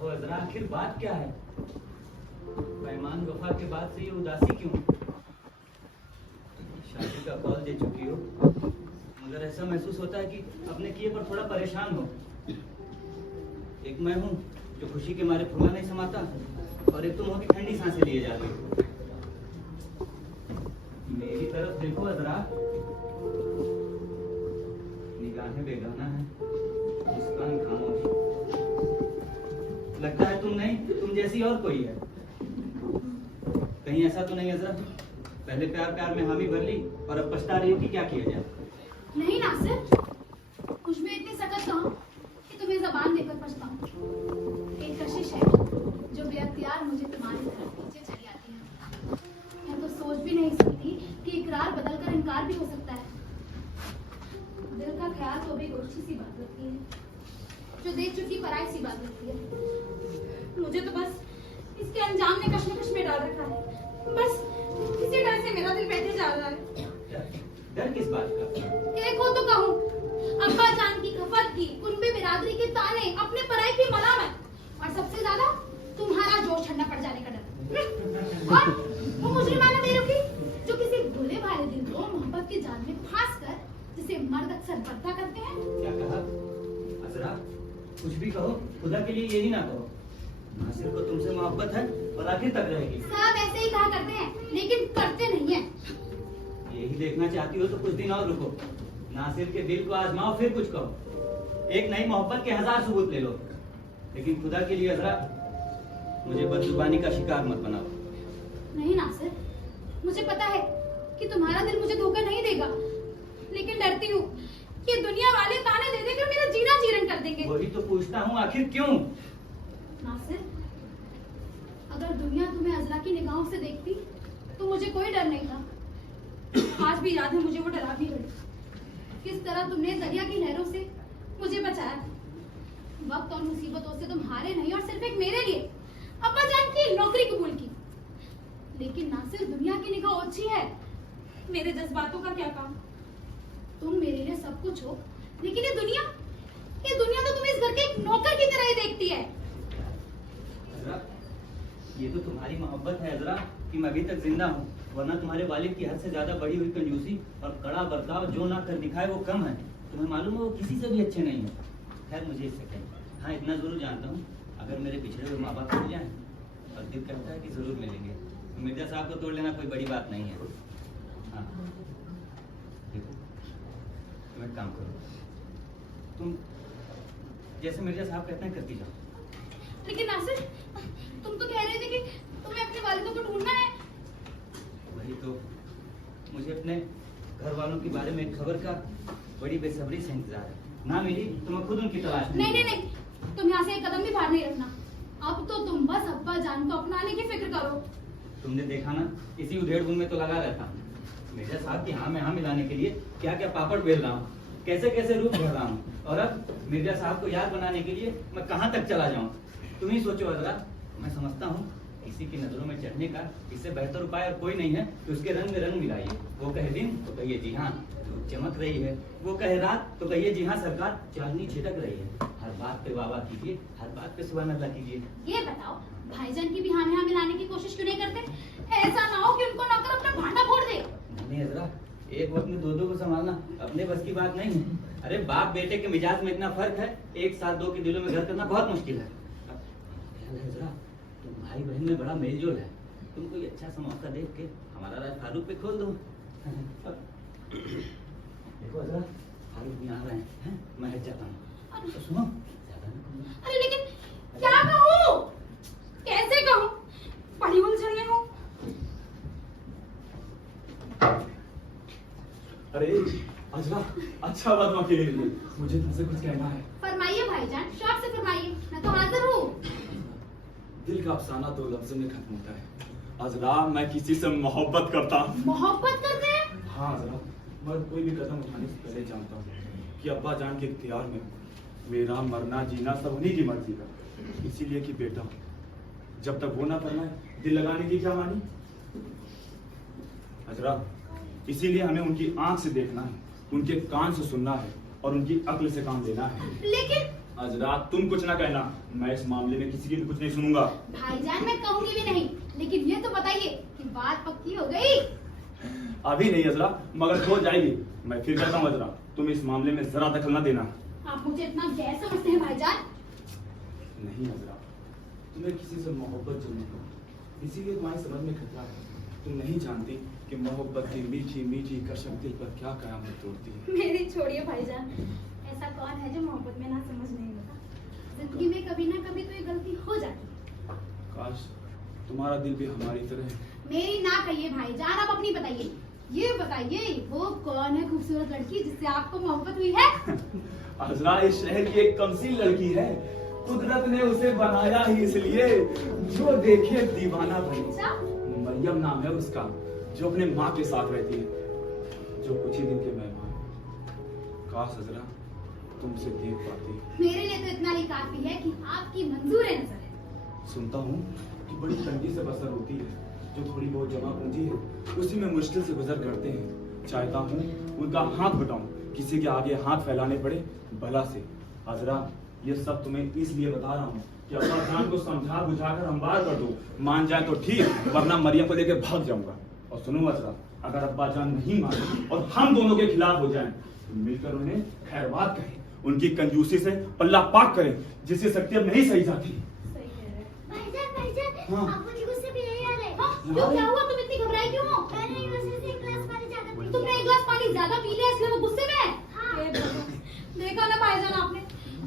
कहो अजरा, आखिर बात क्या है? पैमान वफा के बाद से ये उदासी क्यों? शादी का कॉल दे चुकी हो, मगर ऐसा महसूस होता है कि अपने किए पर थोड़ा परेशान हो। एक मैं हूँ जो खुशी के मारे फुला नहीं समाता, और एक तुम हो कि ठंडी सांसें लिए जा रही हो। मेरी तरफ देखो अजरा, निगाहें बेगाना है, मुस्कान खामोश। लगता है तुम नहीं, तुम जैसी और कोई है। कहीं ऐसा तो नहीं अजरा, पहले प्यार प्यार में हामी भर ली और अब पछता रही हो कि क्या किया जाए? नहीं नासिर, कुछ भी इतनी सख्त कहूं कि तुम्हें जबान देकर पछताऊं। एक कशिश है जो बेअख्तियार मुझे तुम्हारी तरफ पीछे चली आती है। मैं तो सोच भी नहीं सकती कि इकरार बदलकर इनकार भी हो सकता है। दिल का ख्याल तो भी अच्छी सी बात लगती है, जो देख चुकी पराई सी बात लगती है। मुझे तो बस इसके अंजाम ने कश्मकश में डाल रखा है। बस इसी डर से मेरा दिल बैठे जा रहा है। डर किस बात का? एक हो तो कहूँ, अब्बा जान की खफत की, कुनबे बिरादरी के ताने, अपने पराई की मलामत, और सबसे ज्यादा तुम्हारा जोश ठंडा पड़ जाने का डर। और वो मुजरिमाना बेरुखी जो किसी भोले भाले दिल को मोहब्बत के जाल में फांस कर, जिसे मर्द अक्सर बर्ता करते हैं। क्या कहा अजरा? कुछ भी कहो, खुदा के लिए यही ना कहो। नासिर को तुमसे मोहब्बत है और आखिर तक रहेगी। सब ऐसे ही कहा करते हैं, लेकिन करते नहीं है। यही देखना चाहती हो तो कुछ दिन और रुको, नासिर के दिल को आजमाओ, फिर कुछ कहो। एक नई मोहब्बत के 1000 सबूत ले लो, लेकिन खुदा के लिए अजरा, मुझे बदजुबानी का शिकार मत बनाओ। नहीं नासिर, मुझे पता है कि तुम्हारा दिल मुझे धोखा नहीं देगा, लेकिन डरती हूँ कि दुनिया वाले ताने दे देकर मेरा जीना जीरण कर देंगे। वही तो पूछता हूँ, आखिर क्यों? नासिर, अगर दुनिया तुम्हें अजरा की निगाहों से देखती तो मुझे कोई डर नहीं था। आज भी याद है मुझे वो डरा भी गई। किस तरह तुमने दरिया की लहरों से मुझे बचाया। वक्त और मुसीबतों से तुम हारे नहीं, और सिर्फ एक मेरे लिए अब्बा जान की नौकरी कबूल की। लेकिन नासिर, दुनिया की निगाह ओछी है, मेरे जज्बातों का क्या काम? तुम मेरे लिए सब कुछ हो, लेकिन ये दुनिया तो तुम्हें इस घर के एक नौकर की तरह ही देखती है। अजरा, ये तो तुम्हारी मोहब्बत है अजरा कि मैं अभी तक जिंदा हूँ, वरना तुम्हारे वालिद की हद से ज्यादा बड़ी हुई कंजूसी और कड़ा बर्ताव जो ना कर दिखाए वो कम है। तुम्हें मालूम है वो किसी से भी अच्छे नहीं है। खैर मुझे इससे कहीं, हाँ इतना जरूर जानता हूँ, अगर मेरे पिछड़े हुए माँ बाप मिल जाए और दिल कहता है कि जरूर मिलेंगे, तो मिर्जा साहब को तोड़ लेना कोई बड़ी बात नहीं है। हाँ देखो, तुम एक काम करो, तुम जैसे मिर्जा साहब कहते हैं करती जाओ। लेकिन नासिर, तुम तो कह रहे थे कि तुम्हें अपने वालिदों को ढूंढना है। वही तो, मुझे अपने घर वालों के बारे में खबर का बड़ी बेसब्री से इंतजार है। ना मिली तो मैं खुद उनकी तलाश में। नहीं, तुम यहाँ से एक कदम भी बाहर नहीं रखना। अब तो तुम बस अब्बा जान को अपनाने की फिक्र करो। तुमने देखा ना, इसी उधेड़-बुन में तो लगा रहता हूँ। मिर्जा साहब की हाँ में हाँ मिलाने के लिए क्या क्या पापड़ बेल रहा हूँ, कैसे कैसे रूप भर रहा हूँ, और अब मिर्जा साहब को याद बनाने के लिए मैं कहाँ तक चला जाऊँ। तुम ही सोचो अजरा, मैं समझता हूँ किसी की नजरों में चढ़ने का इससे बेहतर उपाय और कोई नहीं है कि उसके रंग में रंग मिलाइए। वो कहे दिन तो कहिए जी हाँ धूप चमक रही है, वो कहे रात तो कहिए जी हाँ सरकार चांदनी छिटक रही है। हर बात पे वाह कीजिए, हर बात पे सुभान अल्लाह कीजिए। ये बताओ, भाईजान की भी हाँ में हाँ मिलाने की कोशिश क्यों नहीं करते? ऐसा ना हो कि उनको नौकर अपना भांडा फोड़ दे। नहीं अजरा, एक वक्त में दो को संभालना अपने बस की बात नहीं है। अरे बाप बेटे के मिजाज में इतना फर्क है, एक साथ दो के दिलों में घर करना बहुत मुश्किल है। अजरा, तुम भाई बहन में बड़ा मेलजोल है, तुम कोई अच्छा सा मौका देख के हमारा राज फारूक पे खोल दो। देखो अजरा, फारूक भी आ रहे हैं, मैं हट जाता हूँ। तो सुनो, ज्यादा ना करो। अरे लेकिन क्या कहूँ, कैसे कहूँ, बड़ी उलझन में हूँ। अरे अजरा, अच्छा बात मैं अकेले लिए, मुझे तुमसे कुछ कहना है। फरमाइए भाईजान, शौक से फरमाइए, मैं तो हाजिर हूँ। दिल का अफसाना तो लफ्ज़ में खत्म होता है। अजरा, मैं किसी से मोहब्बत करता हूँ। मोहब्बत करते हैं? हाँ अजरा, मैं कोई भी कदम उठाने से पहले जानता हूँ कि अब्बा जान के इख्तियार में मेरा मरना जीना सब उन्हीं की मर्जी का। इसीलिए कि बेटा, जब तक वो ना करना है, दिल लगाने की क्या मानी। अजरा, इसीलिए हमें उनकी आंख से देखना है, उनके कान से सुनना है और उनकी अक्ल से काम लेना है। लेकिन अजरा तुम कुछ ना कहना, मैं इस मामले में किसी की भी कुछ नहीं सुनूंगा। भाईजान मैं कहूंगी भी नहीं, लेकिन ये तो बताइए कि बात पक्की हो गई? अभी नहीं अजरा, मगर हो जाएगी। मैं फिर कहता हूँ अजरा, तुम इस मामले में जरा दखल ना देना। आप मुझे इतना गैर समझते हैं भाईजान? नहीं अजरा, तुम्हें किसी से मोहब्बत जरूर है, इसीलिए तुम्हारी समझ में खतरा है। तुम नहीं जानती कि मोहब्बत की मीठी मीठी कसक दिल पर क्या कयामत तोड़ती है। मेरी छोड़िए भाईजान, ऐसा कौन है जो मोहब्बत में ना समझ नहीं होता? जिंदगी में कभी ना कभी तो ये गलती हो जाती है। काश तुम्हारा दिल भी हमारी तरह है। मेरी ना कहिए भाईजान, आप अपनी बताइए। ये बताइए वो कौन है खूबसूरत लड़की जिससे आपको मोहब्बत हुई है? अजरा इस शहर की एक कमसीन लड़की है, कुदरत ने उसे बनाया ही इसलिए जो देखे दीवाना बने। अच्छा? मरियम नाम है उसका, जो अपने माँ के साथ रहती है, जो कुछ ही दिन के मेहमान। काश अजरा तुमसे देख पाती। मेरे लिए तो इतना ही काफी है कि आपकी मंजूर नजर है। सुनता हूँ कि बड़ी तंगी से बसर होती है, जो थोड़ी बहुत जमा पूंजी है उसी में मुश्किल से गुजर करते हैं। चाहता हूँ उनका हाथ बटाऊं, किसी के आगे हाथ फैलाने पड़े भला से। अजरा ये सब तुम्हें इसलिए बता रहा हूँ कि अब्बा जान को समझा बुझाकर हमवार कर दो, मान जाए तो ठीक, वरना मरियम को लेकर भाग जाऊंगा। और सुनो अजरा, अगर अब्बा जान नहीं माने और हम दोनों के खिलाफ हो जाएं, तो मिलकर उन्हें खैरबाद कहें, उनकी कंजूसी से पल्ला पाक करें, जिससे शक्ति अब नहीं सही जाती। सही कह रहे हैं। भाईजान हाँ। आप मुझे गुस्से भी यही आ रहे। हाँ, क्यों क्या हुआ? तुम इतनी घबराई क्यों हो? मैंने यूनिवर्सिटी से एक गिलास पानी ज्यादा पी तुमने एक गिलास पानी ज्यादा पी लिया इसलिए वो गुस्से में है? हाँ। हे भगवान, देखा ना भाईजान आपने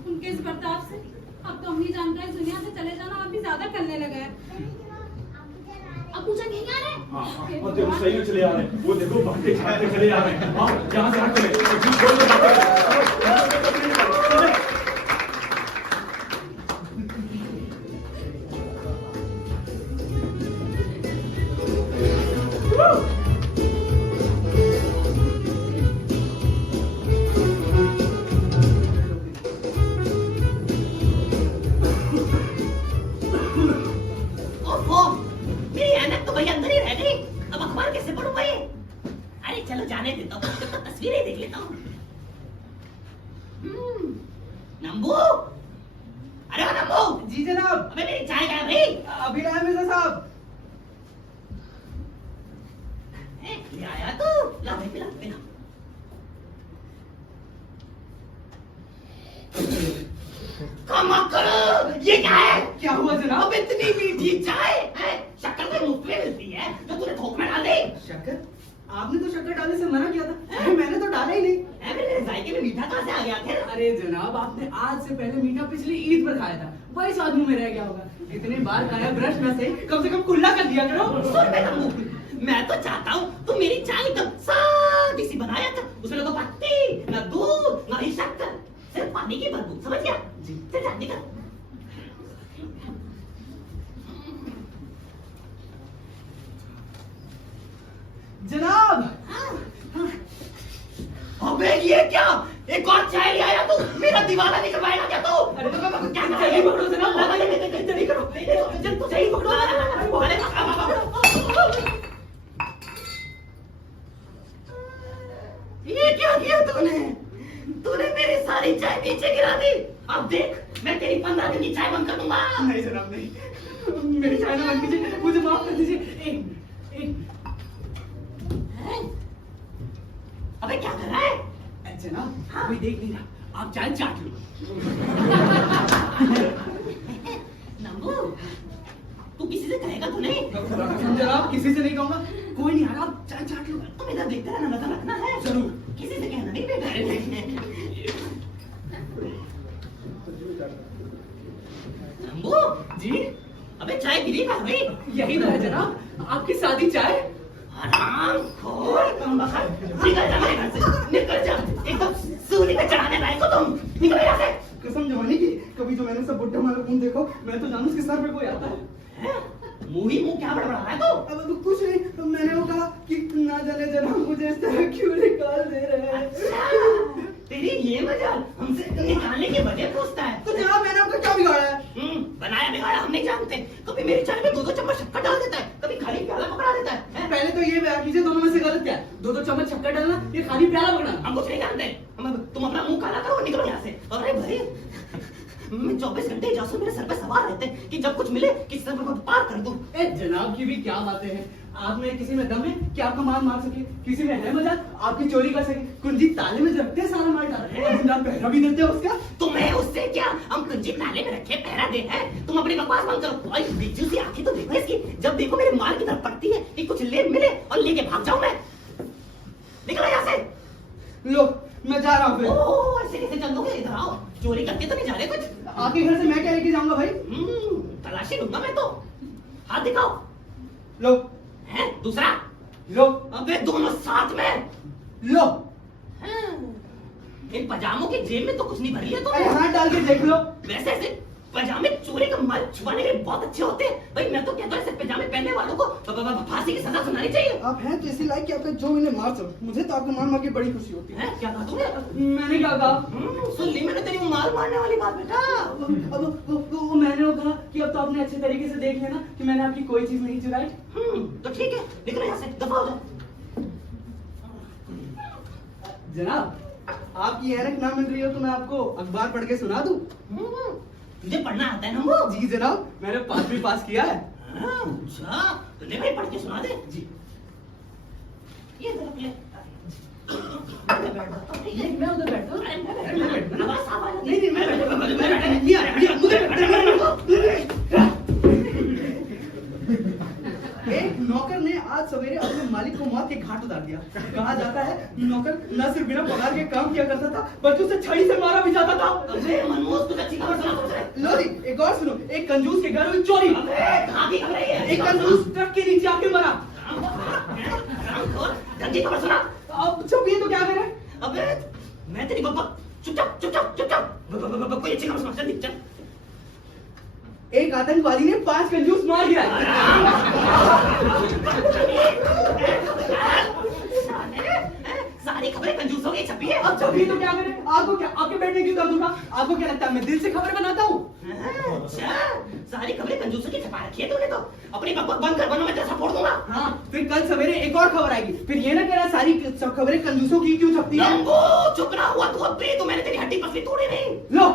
उनके इस बर्ताव से? अब तो हम नहीं जानते इस दुनिया से चले जाना आप भी ज्यादा करने लगे हैं। अब पूछा कहीं आ रहे हैं? हाँ, हाँ, और देखो सही में चले आ रहे हैं, वो देखो बातें खाते चले आ रहे हैं। हाँ, जहाँ से आके ओफो, मेरी ऐनक तो भाई अंदर ही रह गई। अब अखबार कैसे पढ़ूंगा ये? अरे चलो जाने देता हूँ, जब तक तस्वीरें देख लेता हूँ। नंबू, अरे वो नंबू, जी जनाब। अबे मेरी चाय कहाँ है भाई? अभी लाया मिर्जा साहब। ये आया तू, ला भाई पिला पिला। करो, ये क्या है? क्या हुआ जनाब? अब इतनी मीठी चाय है, शक्कर तो मुफ्त में मिलती है, तो तूने थोक में डाल दी। शक्कर? आपने तो शक्कर डालने से मना किया था। अरे मैंने तो डाला ही नहीं। मेरे जायके में मीठा कहाँ से आ गया फिर? अरे जनाब आपने आज से पहले मीठा पिछली ईद पर खाया था, वही स्वाद मुंह में रह गया होगा। इतनी बार खाया ब्रश में से कम कुल्ला कर दिया करो। सुन बे नंबू, मैं तो चाहता हूँ तू मेरी चाय एकदम सादी सी बनाया था, उसमें ना तो पत्ती, ना दूध, ना ही शक्कर, सिर्फ पानी की बदबू, समझ गया? जी। चल जा निकल। जनाब अबे ये क्या? एक और चाय ले आया तू? मेरा दीवाना नहीं करवाएगा क्या तू? अरे तो मैं क्या कर जल्दी पकड़ो जनाब। जल्दी करो, जल्दी तू सही पकड़ो। अरे ये क्या किया तूने? तूने मेरी सारी चाय नीचे गिरा दी। अब देख मैं तेरी 15 दिन की चाय बंद कर दूंगा। नहीं जनाब नहीं, मेरी चाय ना बंद कीजिए, मुझे माफ कर दीजिए। एक अबे क्या कर रहा है? जनाब कोई देख नहीं रहा, आप चाय चाट लो। नंबू, तू किसी से कहेगा तो नहीं? जनाब किसी से नहीं कहूंगा, कोई नहीं आ रहा, आप चाय चाट लो। तुम इधर देखते रहना, मजा रखना है। जरूर। किसी से कहना नहीं बेटा। नंबू जी अबे चाय गिरी कहाँ गई? यही तो है जनाब, आपकी सादी चाय। हरामखोर कमबख्त, निकल जा मेरे घर से, निकल जा। एकदम सूली पे चढ़ाने लायक हो तुम। निकल यहाँ से। कसम जमाने की, कभी जो मैंने सब बुड्ढे वाला मुंह देखो, मैं तो जानू उसके सर पे कोई आता है। हैं? मुंह ही मुंह क्या बड़बड़ा रहा है तू? अब कुछ नहीं, तो मैंने वो कहा कि ना जाने जनाब मुझे इस तरह क्यों निकाल दे रहे हैं। अच्छा, तेरी ये मजाल हमसे निकालने की वजह पूछता है। तो जनाब मैंने आपका क्या बिगाड़ा है? बनाया बिगाड़ा हम नहीं जानते। कभी मेरी चाय में 2-2 चम्मच शक्कर डाल देता है, कभी खाली प्याला पकड़ा देता है। हैं? पहले तो ये बयान कीजिए दोनों में से गलत क्या है? 2-2 चम्मच शक्कर डालना, ये खाली प्याला पकड़ना। हम कुछ नहीं जानते। तुम अपना मुंह काला करो और निकलो यहाँ से। अरे भाई मैं 24 घंटे जासूस मेरे सर पे सवार रहते हैं कि जब कुछ मिले किसी तरह मैं पार कर दूं। ए जनाब की भी क्या बातें हैं। आप में किसी में दम है कि आपका माल मार सके, किसी में है मजाक आपकी चोरी कर सके। कुंजी ताले में रखते हैं, सारा माल डाल रहे हैं, जनाब पहरा भी देते हैं उसका। तुम्हें उससे क्या, हम कुंजी ताले में रखे पहरा दे हैं, तुम अपनी बकवास बंद करो। और बिज्जू सी आंखें तो देखो इसकी, जब देखो मेरे माल की तरफ पड़ती है कि कुछ ले मिले और लेके भाग जाऊं मैं। निकलो यहाँ से। लो मैं जा रहा हूँ फिर। ओह ऐसे कैसे चल दोगे, इधर आओ। चोरी करके तो नहीं जा रहे कुछ? आपके घर से मैं क्या लेके जाऊंगा भाई? तलाशी लूंगा मैं तो। हाथ दिखाओ। लो है दूसरा। लो अबे दोनों साथ में। लो। इन पजामों की जेब में तो कुछ नहीं भर लिया अरे तुमने? हाथ डाल के देख लो। वैसे ऐसे पजामे चोरी का माल छुपाने के लिए बहुत अच्छे होते हैं भाई। मैं तो कहता हूँ ऐसे पजामे पहनने वालों को फांसी की सजा सुनानी चाहिए। आप हैं तो इसी लायक कि आपका जो इन्हें मार सको। मुझे तो आपको मार मार के बड़ी खुशी होती है। हैं? क्या कहा तूने? मैंने क्या कहा? सुन ली मैंने तेरी माल मारने वाली बात बेटा। अब मैंने वो कहा कि अब तो आपने अच्छे तरीके से देख लिया ना कि मैंने आपकी कोई चीज नहीं चुराई। तो ठीक है, निकलो यहाँ से, दफा हो जाओ। जनाब आपकी ऐनक ना मिल रही हो तो मैं आपको अखबार पढ़ के सुना दूं? तुझे पढ़ना आता है ना वो? जी जनाब, मैंने 5वीं पास किया है। अच्छा तो ले भाई पढ़ के सुना दे। जी ये जरा ले। मैं उधर बैठता हूँ। आवाज आवाज नहीं मैं एक नौकर ने आज सवेरे अपने मालिक को मौत के घाट उतार दिया। कहा जाता है नौकर न सिर्फ बिना पगार के काम किया करता था बल्कि उसे छड़ी से मारा भी जाता था। अबे मनमोहन तुझे अच्छी खबर सुना तुझे। लो जी एक और सुनो। एक कंजूस के घर हुई चोरी। अबे कहाँ की खबर है ये? एक कंजूस ट्रक के नीचे आके मरा। गंदी खबर सुना। अब चुप तो क्या करे? अबे मैं तेरी बब्बा चुपचाप चुपचाप चुपचाप कोई अच्छी खबर सुना। चल चल। एक आतंकवादी ने 5 कंजूस मार गिराए। सारी खबरें कंजूसों की छपी है। अब छपी तो क्या करे? आपको क्या, आपके पेट में क्यों दर्द होगा? आपको क्या लगता है मैं दिल से खबरें बनाता हूँ? अच्छा सारी खबरें कंजूसों की छपा रखी है तूने तो। अपनी बकवास बंद कर वरना मैं तेरा सपोर्ट दूंगा। हाँ फिर कल सवेरे एक और खबर आएगी। फिर ये ना कहना सारी सब खबरें कंजूसों की क्यों छपती है। लंबू चुप ना हुआ तू अब भी, तो मैंने तेरी हड्डी पसली तोड़ी नहीं। लो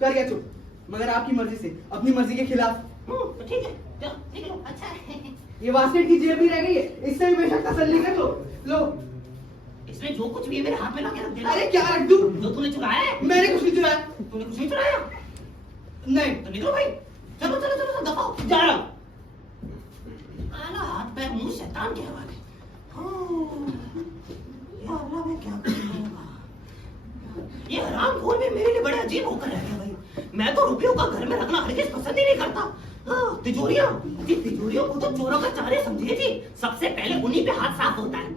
कर गया चुप, मगर आपकी मर्जी से, अपनी मर्जी के खिलाफ। तो ठीक है चलो निकलो। अच्छा है ये बास्केट की जेब भी रह गई है, इससे भी बेशक तसल्ली कर लो। लो इसमें जो कुछ भी है मेरे हाथ में ला के रख देना। अरे क्या रख दूं? जो तूने चुराया है। मैंने कुछ नहीं चुराया। तूने कुछ नहीं चुराया? नहीं तो निकलो भाई। चलो चलो चलो दफा हो। जा रहा हूं। आला हाथ पैर मुंह शैतान के हवाले। या अल्लाह मैं क्या करूंगा। ये हरामखोर भी मेरे लिए बड़े अजीब होकर रह गया भाई। मैं तो रुपयों का घर में रखना हरगिज पसंद ही नहीं करता। तिजोरियां, ये तिजोरियों को तो चोरों का चारे समझिए जी। सबसे पहले उन्हीं पे हाथ साफ होता है।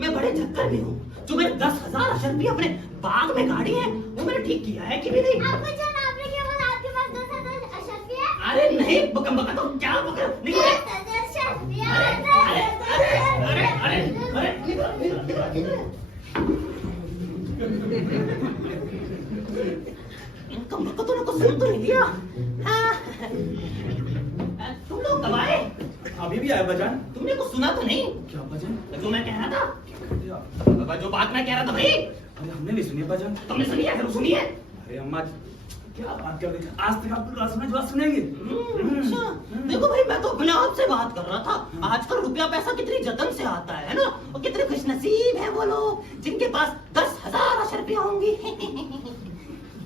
मैं बड़े झक्कर में हूँ। जो मेरे 10,000 अशरफी अपने बाग में गाड़ी है वो मैंने ठीक किया है कि भी नहीं? आपको जान आपने क्या बोला? आपके पास 10,000 अशरफी है? अरे नहीं बकम बका तो क्या बकम निकल। 10,000 अशरफी है। अरे अरे अरे अरे अरे निकल निकल निकल। इनका मक्का तो कुछ सुन तो नहीं दिया। तुम लोग कब आए? अभी भी आया बजान। तुमने कुछ सुना तो नहीं? क्या बजान? जो मैं कह रहा था, अरे जो बात मैं कह रहा था भाई हमने नहीं सुनी बजान। तुमने सुनी है? जरूर सुनी है। अरे अम्मा क्या बात कर रही है? आज तक आप बात सुनेंगे। अच्छा देखो भाई मैं तो अपने आप से बात कर रहा था। आजकल रुपया पैसा कितनी जतन से आता है ना, और कितने खुशनसीब है वो लोग जिनके पास 10,000 अशरफियां होंगी।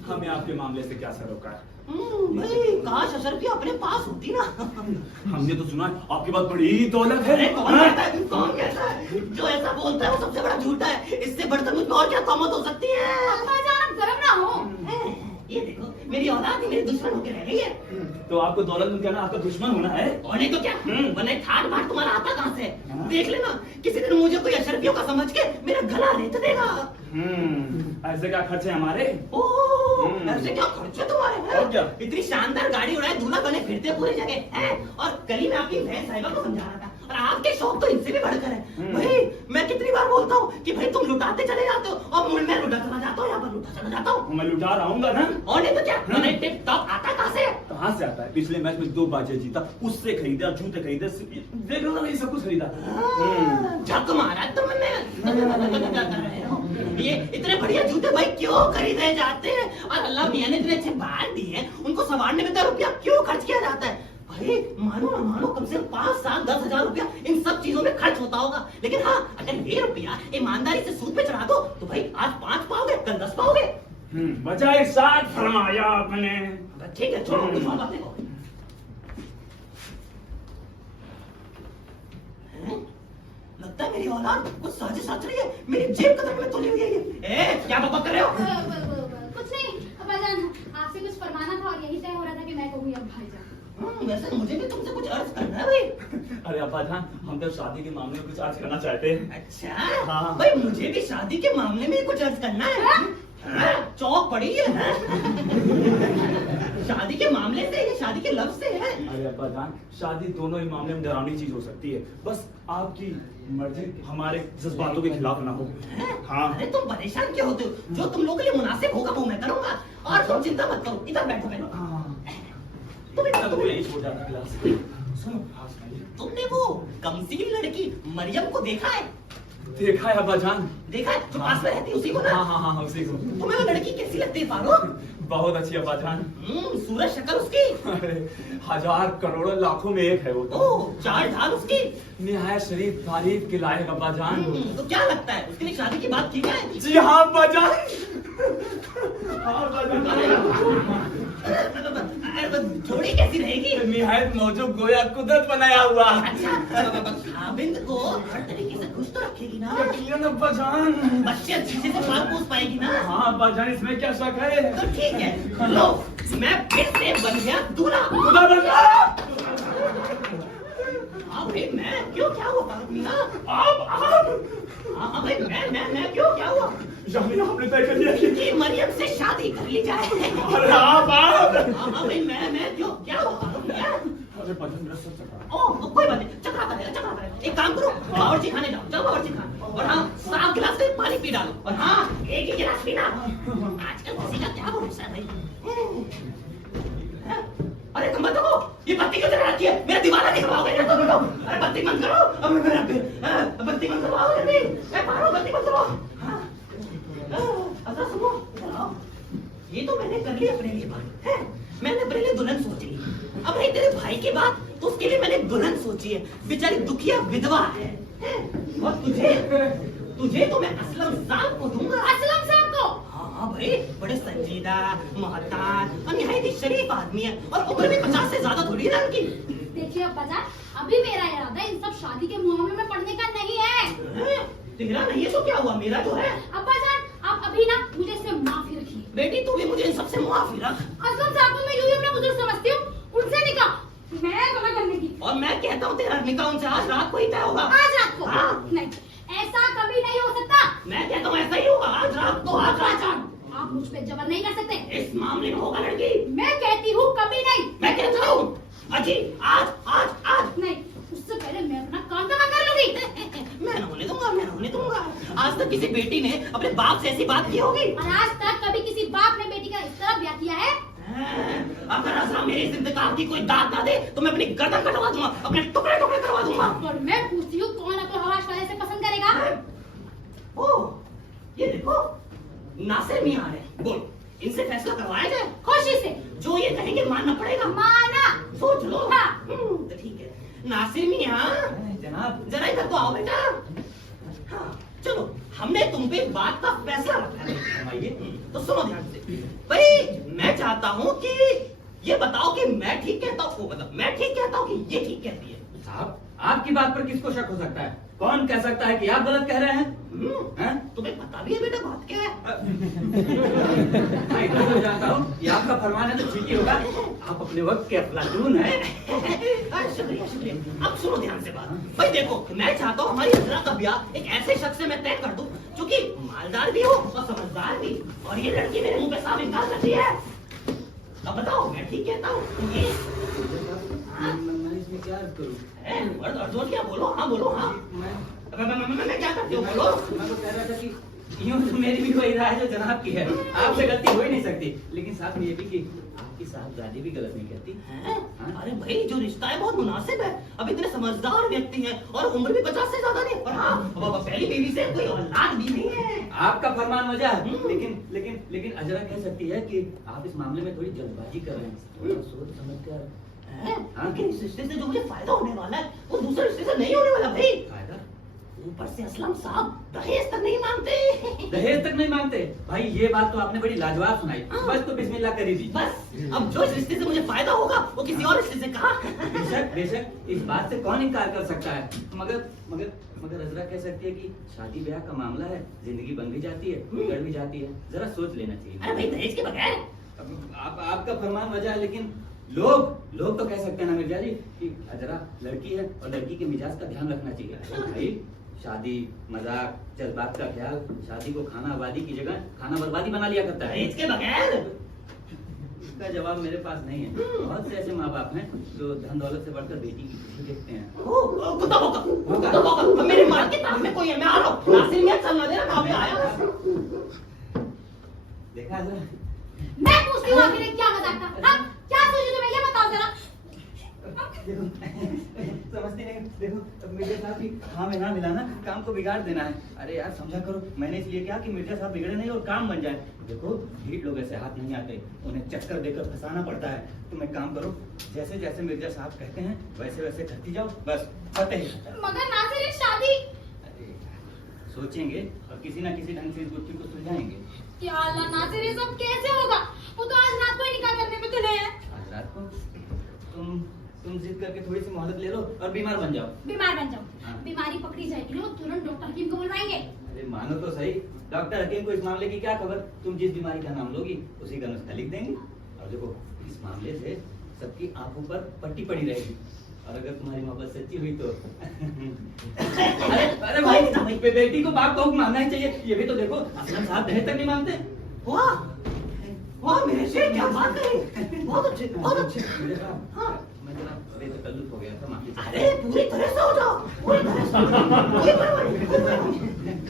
हमें आपके मामले से क्या सरोकार? भाई काश अशरफियां अपने पास होती ना। हमने तो सुना है आपके पास बड़ी दौलत है। अरे कौन कहता है? कौन कहता है? जो ऐसा बोलता है वो सबसे बड़ा झूठा है। इससे बढ़कर मुझ पर और क्या तहमत हो सकती है? अब्बा जान अब गर्म ना हो। ये देखो मेरी औलाद ही मेरी दुश्मन होकर रह गई है। तो आपको दौलत में कहना आपका दुश्मन होना है? और नहीं तो क्या? वरना ठाट बाट तुम्हारा आता कहाँ से? देख लेना किसी दिन मुझे कोई अशरफियों का समझ के मेरा गला रेत देगा। ऐसे क्या खर्चे हमारे? ओह ऐसे क्या खर्चे तुम्हारे हैं? और क्या? इतनी शानदार गाड़ी उड़ाए दूल्हा बने फिरते पूरी जगह हैं। और कल ही मैं आपकी बहन साहिबा को समझा रहा था, और आपके शौक तो इनसे भी बढ़कर है। भाई मैं कितनी बार बोलता हूँ कि भाई तुम लुटाते चले जाते हो, और मैं लुटा चला जाता हूँ, यहाँ पर लुटा चला जाता हूँ। मैं लुटा रहा हूँ ना। और नहीं तो क्या? टिप टॉप आता कहाँ से? कहाँ से आता है? पिछले मैच में 2 बाजियां जीता, उससे खरीदा, जूते खरीदे, देख रहा था ये सब कुछ खरीदा। झक मारा तुमने। ये इतने बढ़िया जूते भाई क्यों खरीदे जाते हैं? और अल्लाह मियां ने इतने अच्छे बाल दिए हैं, उनको संवारने में 10 रुपया क्यों खर्च किया जाता है? भाई मानो ना मानो कम से कम 5, 7, 10 हजार रुपया इन सब चीजों में खर्च होता होगा। लेकिन हाँ, अगर ये रुपया ईमानदारी से सूद पे चढ़ा दो तो भाई आज 5 पाओगे, कल 10 पाओगे। मजा इरशाद फरमाया आपने। ठीक है, छोड़ो कुछ और बातें करो। लगता है मेरी औलाद कुछ साजिश रच रही है, मेरी जेब कदम में तुली हुई है ये। क्या बकवास कर रहे हो? कुछ नहीं अब्बाजान, आपसे कुछ फरमाना था और यही तय हो रहा था कि मैं कहूँ अब भाईजान। वैसे मुझे भी तुमसे कुछ अर्ज करना है भाई। अरे अब्बा जान, हम तो शादी के मामले में कुछ अर्ज करना चाहते हैं। अच्छा हाँ। भाई मुझे भी शादी के मामले में कुछ अर्ज करना है। हाँ, चौक पड़ी है। शादी के मामले से या शादी के लफ्ज से है? अरे अब्बा जान, शादी दोनों ही मामले में डरावनी चीज हो सकती है, बस आपकी मर्जी हमारे जज्बातों के खिलाफ ना हो। हाँ। अरे तुम परेशान क्यों होते हो? जो तुम लोगों के लिए मुनासिब होगा वो मैं करूंगा। और तुम चिंता मत करो, इधर बैठो बैठो। यही हो जाता क्लास। सुनो, तुमने वो कमसीन लड़की मरियम को देखा है? देखा है अब्बा जान। देखा है? जो पास में रहती है उसी को ना? हाँ उसी को। तुम्हें वो लड़की कैसी लगती है फारूक? बहुत अच्छी अब्बा जान। सूरज शक्ल उसकी। अरे 1000 करोड़ों लाखों में एक है वो तो। ओह, चाल ढाल उसकी निहायत शरीफ तारीफ के लायक अब्बा जान। तो क्या लगता है उसके लिए शादी की बात की जाए? जी हाँ अब्बा जान। हाँ अब्बा जान। जोड़ी कैसी रहेगी? निहायत मौजूद गोया कुदरत बनाया हुआ। अच्छा, खाविंद को हर तरीके से खुश तो रखेगी ना? यकीनन अब्बा जान। बच्चे अच्छे से पाल पोस पाएगी ना? हाँ अब्बा जान, इसमें क्या शक है? तो ठीक है, लो मैं फिर से बन गया दूल्हा। खुदा बंदा। हाँ भाई मैं क्यों, क्या हुआ फारूक मियां? आप हाँ भाई मैं क्यों, क्या हुआ? यानी आपने तय कर लिया कि मरियम से शादी कर ली जाए। अरे आप हाँ भाई मैं क्यों, क्या हुआ फारूक मियां? अरे बदन मेरा सब चकरा। ओह कोई बात नहीं, चकराता रहेगा। एक काम करो, बावर्ची खाने जाओ, चलो बावर्ची खाने। और हाँ, 7 गिलास से पानी पी डालो। और हाँ, एक ही गिलास पीना। आजकल किसी का क्या भरोसा है भाई? अरे तुम बताओ, ये बत्ती क्यों जला रखी है? मेरा दीवाना नहीं करवाओगे ना तुम लोग? अरे बत्ती बंद करो। अब मेरा बत्ती बंद करवाओगे नहीं? मारो बत्ती बंद करो। अच्छा सुनो, ये तो मैंने कर ली अपने लिए बात है। मैंने अपने लिए दुल्हन सोच ली। अब रही तेरे भाई की बात, तो उसके लिए मैंने दुल्हन सोची है। बेचारी दुखिया विधवा है। और तुझे तो मैं असलम साहब को दूंगा। असलम साहब को? हाँ भाई, बड़े संजीदा, मोहताज और निहायत शरीफ आदमी है। और उम्र भी 50 से ज्यादा थोड़ी है उनकी। देखिए अब्बाजान, अभी मेरा इरादा इन सब शादी के मामले में पड़ने का नहीं है। तेरा नहीं है तो क्या हुआ, मेरा तो है। अब्बाजान, आप अभी ना मुझे इससे माफी रखिए। बेटी तू भी मुझे इन सबसे मुआफी रख। असलम साहब को मैं यूं ही अपना बुजुर्ग समझती हूँ, उनसे निकाह मैं मना करने की। और मैं कहता हूँ तेरा निकाह उनसे आज रात को ही तय होगा। आज रात को? हाँ। नहीं, ऐसा कभी नहीं हो सकता। मैं कहता हूँ ऐसा ही होगा, आज रात को, आज रात। आप मुझ पे जबर नहीं कर सकते। इस मामले में होगा लड़की। मैं कहती हूँ कभी नहीं। मैं कहता हूँ अजी आज नहीं, उससे पहले मैं अपना काम तमाम कर लूंगी। मैं ना होने दूंगा। आज तक किसी बेटी ने अपने बाप से ऐसी बात की होगी? और आज तक कभी किसी बाप ने बेटी का इस तरह ब्याह किया है? अगर अज़रा मेरे इस इंतकाम की कोई दाद ना दे तो मैं अपनी गर्दन कटवा दूंगा, अपने टुकड़े टुकड़े करवा दूंगा। और मैं पूछती हूँ कौन आपको हवाश वाले से पसंद करेगा? ओह, ये देखो नासिर मियां आ रहे हैं। बोल, इनसे फैसला करवाया जाए? खुशी से। जो ये कहेंगे मानना पड़ेगा। माना। सोच लो। हाँ। तो ठीक है, नासिर मियां जनाब, जरा इधर तो आओ बेटा। हाँ, चलो हमने तुम पे बात का फैसला रखा है। तो सुनो ध्यान से भाई, मैं चाहता हूँ कि ये बताओ कि मैं ठीक कहता हूँ, मतलब मैं ठीक कहता हूँ कि ये ठीक कहती है? साहब आपकी बात पर किसको शक हो सकता है? कौन कह सकता है कि आप गलत कह रहे हैं? तुम्हें पता भी है बेटा बात क्या है? मैं इतना तो जानता हूँ, ये आपका फरमान है तो ठीक ही होगा। आप अपने वक्त के अफलातून हैं। शुक्रिया। अब सुनो ध्यान से बात। भाई देखो, मैं चाहता हूँ हमारी अज़रा का ब्याह एक ऐसे शख्स से मैं तय कर दूं जो कि मालदार भी हो और समझदार भी। और ये लड़की मेरे मुंह पे साफ इनकार करती है। अब बताओ मैं ठीक कहता हूँ? मैं इसमें क्या अर्ज करूं? क्या बोलो? हाँ बोलो। हाँ मैं मैं क्या करती हूँ? बोलो। मैं तो कह रहा था कि यूं तो मेरी भी वही राय जो जनाब की है, आपसे गलती हो ही नहीं सकती, लेकिन साथ में ये भी कि आपकी साहबजादी भी गलत नहीं कहती। हैं? अरे भाई जो रिश्ता है बहुत मुनासिब है। अब इतने समझदार व्यक्ति हैं और उम्र भी 50 से ज्यादा नहीं। और हाँ, अब पहली बीवी से कोई औलाद भी नहीं है। आपका फरमान मजा है, लेकिन अजरा कह सकती है कि आप इस मामले में थोड़ी जल्दबाजी कर रहे हैं, थोड़ा सोच समझ कर। हाँ, लेकिन इस रिश्ते से जो मुझे फायदा होने वाला है वो दूसरे रिश्ते से नहीं होने वाला भाई। फायदा? ऊपर से असलम साहब दहेज तक नहीं मांगते। दहेज तक नहीं मांगते? भाई ये बात तो आपने बड़ी लाजवाब सुनाई। बस तो बिस्मिल्लाह कर दीजिए। बस अब जो इस रिश्ते से मुझे फायदा होगा वो किसी और रिश्ते से कहा। बेशक इस बात से कौन इनकार कर सकता है, मगर अजरा कह सकती है कि शादी ब्याह का मामला है, जिंदगी बन भी जाती है, बिगड़ भी जाती है, जरा सोच लेना चाहिए। अरे भाई दहेज के बगैर आपका फरमान वजह है, लेकिन लोग तो कह सकते हैं ना मिर्जा जी कि अजरा लड़की है और लड़की के मिजाज का ध्यान रखना चाहिए। भाई शादी मजाक जज्बात का ख्याल, शादी को खाना आबादी की जगह खाना बर्बादी बना लिया करता है। दहेज के बगैर इसका जवाब मेरे पास नहीं है। बहुत से ऐसे माँ बाप हैं जो धन दौलत से बढ़कर बेटी की खुशी देखते हैं। कुत्ता भौंका मेरी माँ के सामने कोई है, मैं आ रहा हूँ। नासिर मियां चलना देना, मैं अभी आया। देखा अजरा, मैं पूछती हूँ आखिर क्या मजाक था? हाँ? क्या सोची तुम्हें ये बताओ जरा। देखो समझती नहीं। देखो मिर्जा साहब की हाँ में ना मिलाना काम को बिगाड़ देना है। अरे यार समझा करो, मैंने इसलिए कहा कि मिर्जा साहब बिगड़े नहीं और काम बन जाए। देखो ढीठ लोग ऐसे हाथ नहीं आते, उन्हें चक्कर देकर फंसाना पड़ता है। तुम एक काम करो, जैसे जैसे मिर्जा साहब कहते हैं वैसे वैसे करती जाओ, बस फतेह ही फतेह। मगर नासिर एक शादी। अरे सोचेंगे और किसी ना किसी ढंग से इस गुत्थी को सुलझाएंगे। क्या अल्लाह नासिर ये सब कैसे होगा? वो तो आज रात को ही निकाह करने पे तुले हैं। आज रात को तुम जिद करके थोड़ी सी मोहलत ले लो और बीमार बन जाओ। बीमार बन जाओ, हाँ। बीमारी पकड़ी जाएगी ना, वो तुरंत डॉक्टर हकीम को बुलवाएंगे। अरे मानो तो सही, डॉक्टर हकीम को इस मामले की क्या खबर? तुम जिस बीमारी का नाम लोगी उसी का नुस्खा लिख देंगे। और देखो इस मामले से सबकी आंखों पर पट्टी पड़ी रहेगी, और अगर तुम्हारी मोहब्बत सच्ची हुई तो अरे भाई बेटी को बाप का हुक्म मानना ही चाहिए। ये भी तो देखो असलम साहब दहेज तक नहीं मानते। वाह वाह मेरे शेर, क्या बात है, बहुत अच्छे बहुत अच्छे। हाँ मैं जरा बेतकल्लुफ हो गया था, माफी। अरे पूरी तरह से हो जाओ, पूरी तरह से। कोई परवाह नहीं।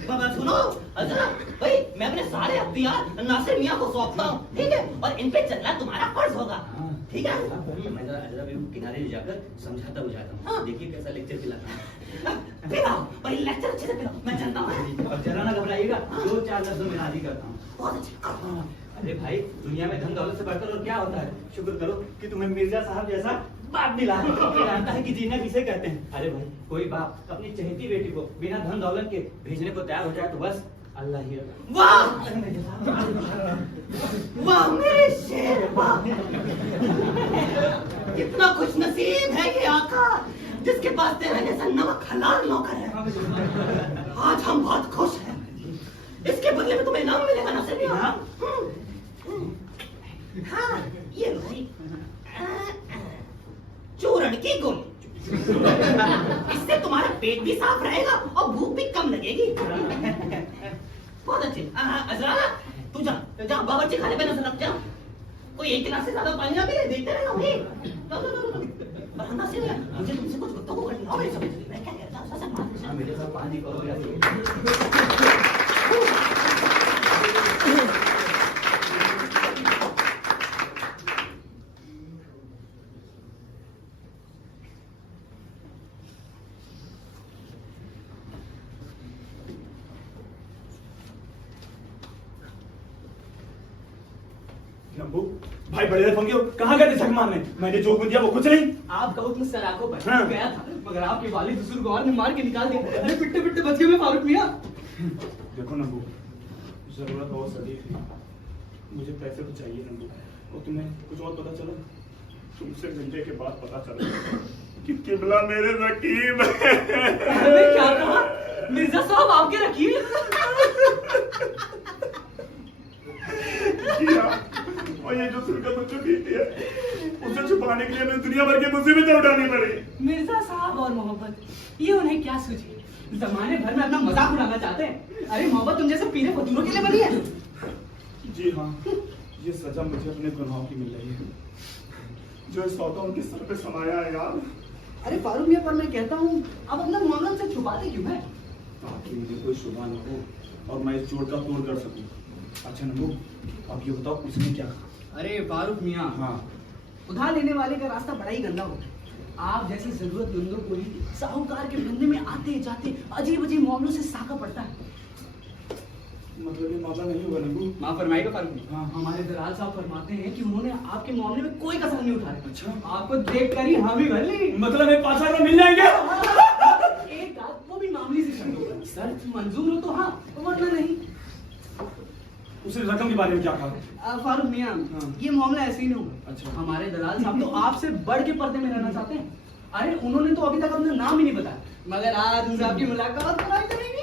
बाबा सुनो अजरा भाई, मैं अपने सारे अख्तियार नासिर मियां को सौंपता हूँ, ठीक है? और इन पे चलना तुम्हारा फर्ज होगा, ठीक है? मैं जरा अजरा बेगम किनारे ले जाकर समझाता बुझाता हूँ। हाँ। देखिए कैसा लेक्चर पिलाता हूँ। पिलाओ भाई, लेक्चर अच्छे से पिलाओ, मैं चलता हूँ। और जरा ना घबराइएगा, 2-4 लफ्जों में राजी करता हूँ। बहुत अच्छे। अरे भाई दुनिया में धन दौलत से बढ़कर और क्या होता है? शुक्र करो कि तुम्हें मिर्जा साहब जैसा बाप मिला है, जानता है कि जीना किसे कहते हैं। अरे भाई कोई बाप अपनी चहेती बेटी को बिना धन दौलत के भेजने को तैयार हो जाए तो बस अल्लाह ही। वाह वाह मेरे शेर, वाह कितना खुश नसीब है ये आका जिसके पास तेरे जैसा नमक हलाल नौकर है। आज हम बहुत खुश हैं। इसके बदले में तुम्हें इनाम मिलेगा ना सर? हाँ ये लो भाई, चूरण की गोली। इससे तुम्हारा पेट भी साफ रहेगा और भूख भी कम लगेगी। बहुत अच्छे। अजरा तू जा बावर्ची खाने पे नजर रख, जा। कोई एक गिलास से ज्यादा पानी ना पिए, देखते रहना भाई। और हम से मुझे तुमसे कुछ गुफ्तगू करनी है। मैं क्या कहता हूँ सब मेरे साथ पानी करो। नब्बू भाई बड़े फंगे हो, कहाँ गए थे झक मारने? मैंने जो दिया वो कुछ नहीं। आपका हुक्म सराखों पर हाँ। गया था, मगर आपके वालिद हुजूर गौर ने मार के निकाल दिया। अरे पिट्टे पिट्टे बच गए मैं फारूक मियां। देखो नब्बू, जरूरत बहुत सदी थी, मुझे पैसे तो चाहिए नब्बू। और तुम्हें कुछ और पता चला? तुमसे मिलने के बाद पता चला कि किबला मेरे रकीब है। अरे क्या कहा? मिर्जा साहब आपके रकीब? और ये जो सुनकर मुझे बीती है उसे छुपाने के लिए हमें दुनिया भर की मुसीबतें उठानी पड़ी। मिर्जा साहब और मोहब्बत ये उन्हें क्या सूझी? जमाने भर में अपना मजाक उड़ाना चाहते हैं। अरे मोहब्बत तुम जैसे पीले फतूरों के लिए बनी है। जी हाँ, ये सजा मुझे अपने गुनाहों की मिल रही है जो इस सौदा उनके सर पे समाया है यार। अरे फारूक मियां, पर मैं कहता हूँ आप अपना मामला से छुपाते क्यों है? ताकि मुझे कोई शुबा न हो और मैं इस जोड़ का तोड़ कर सकूं। अच्छा नंबू, अब ये बताओ उसने क्या कहा? अरे फारूक मियाँ, हाँ, उधार लेने वाले का रास्ता बड़ा ही गंदा होता है। आप जैसी जरूरतमंदों को ही साहूकार के धंधे में आते जाते अजीब अजीब मामलों से साका पड़ता है। मतलब ये मामला नहीं होगा नंबू? माफ फरमाइएगा फारूक मियाँ। हाँ। हमारे दलाल साहब फरमाते हैं कि उन्होंने आपके मामले में कोई कसर नहीं उठाई। अच्छा। आपको देख कर ही हाँ भी भर ली। मतलब ये 5 लाख मिल जाएंगे? एक बात वो भी मामूली सी शर्त होगा। सर मंजूर हो तो हाँ, वरना नहीं। उसने रकम के बारे में क्या कहा? फारूक मियाँ, हाँ। ये मामला ऐसे ही नहीं होगा। अच्छा। हमारे दलाल साहब तो आपसे बढ़ के पर्दे में रहना चाहते हैं। अरे उन्होंने तो अभी तक अपना नाम ही नहीं बताया, मगर आज उनसे आपकी मुलाकात कराई करेंगे।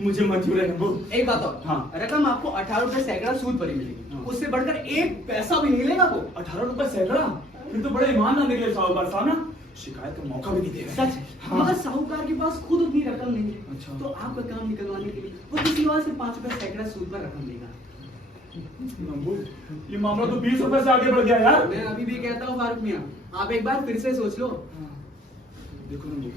मुझे मंजूर है नंबू। एक बात और, हाँ। रकम आपको 18 रुपए सैकड़ा सूद पर ही मिलेगी। हाँ। उससे बढ़कर एक पैसा भी नहीं लेगा वो। 18 रुपए सैकड़ा? फिर तो बड़े ईमानदार निकले साहूकार साहब ना, शिकायत का मौका भी नहीं दे रहे। सच है। हाँ। मगर साहूकार के पास खुद उतनी रकम नहीं है। अच्छा। तो आपका काम निकलवाने के लिए वो किसी और से 5 रुपए सैकड़ा सूद पर रकम लेगा। नंबू, ये मामला तो 20 रुपए से आगे बढ़ गया यार। मैं अभी भी कहता हूँ फारूक मियाँ, आप एक बार फिर से सोच लो। देखो नंबू,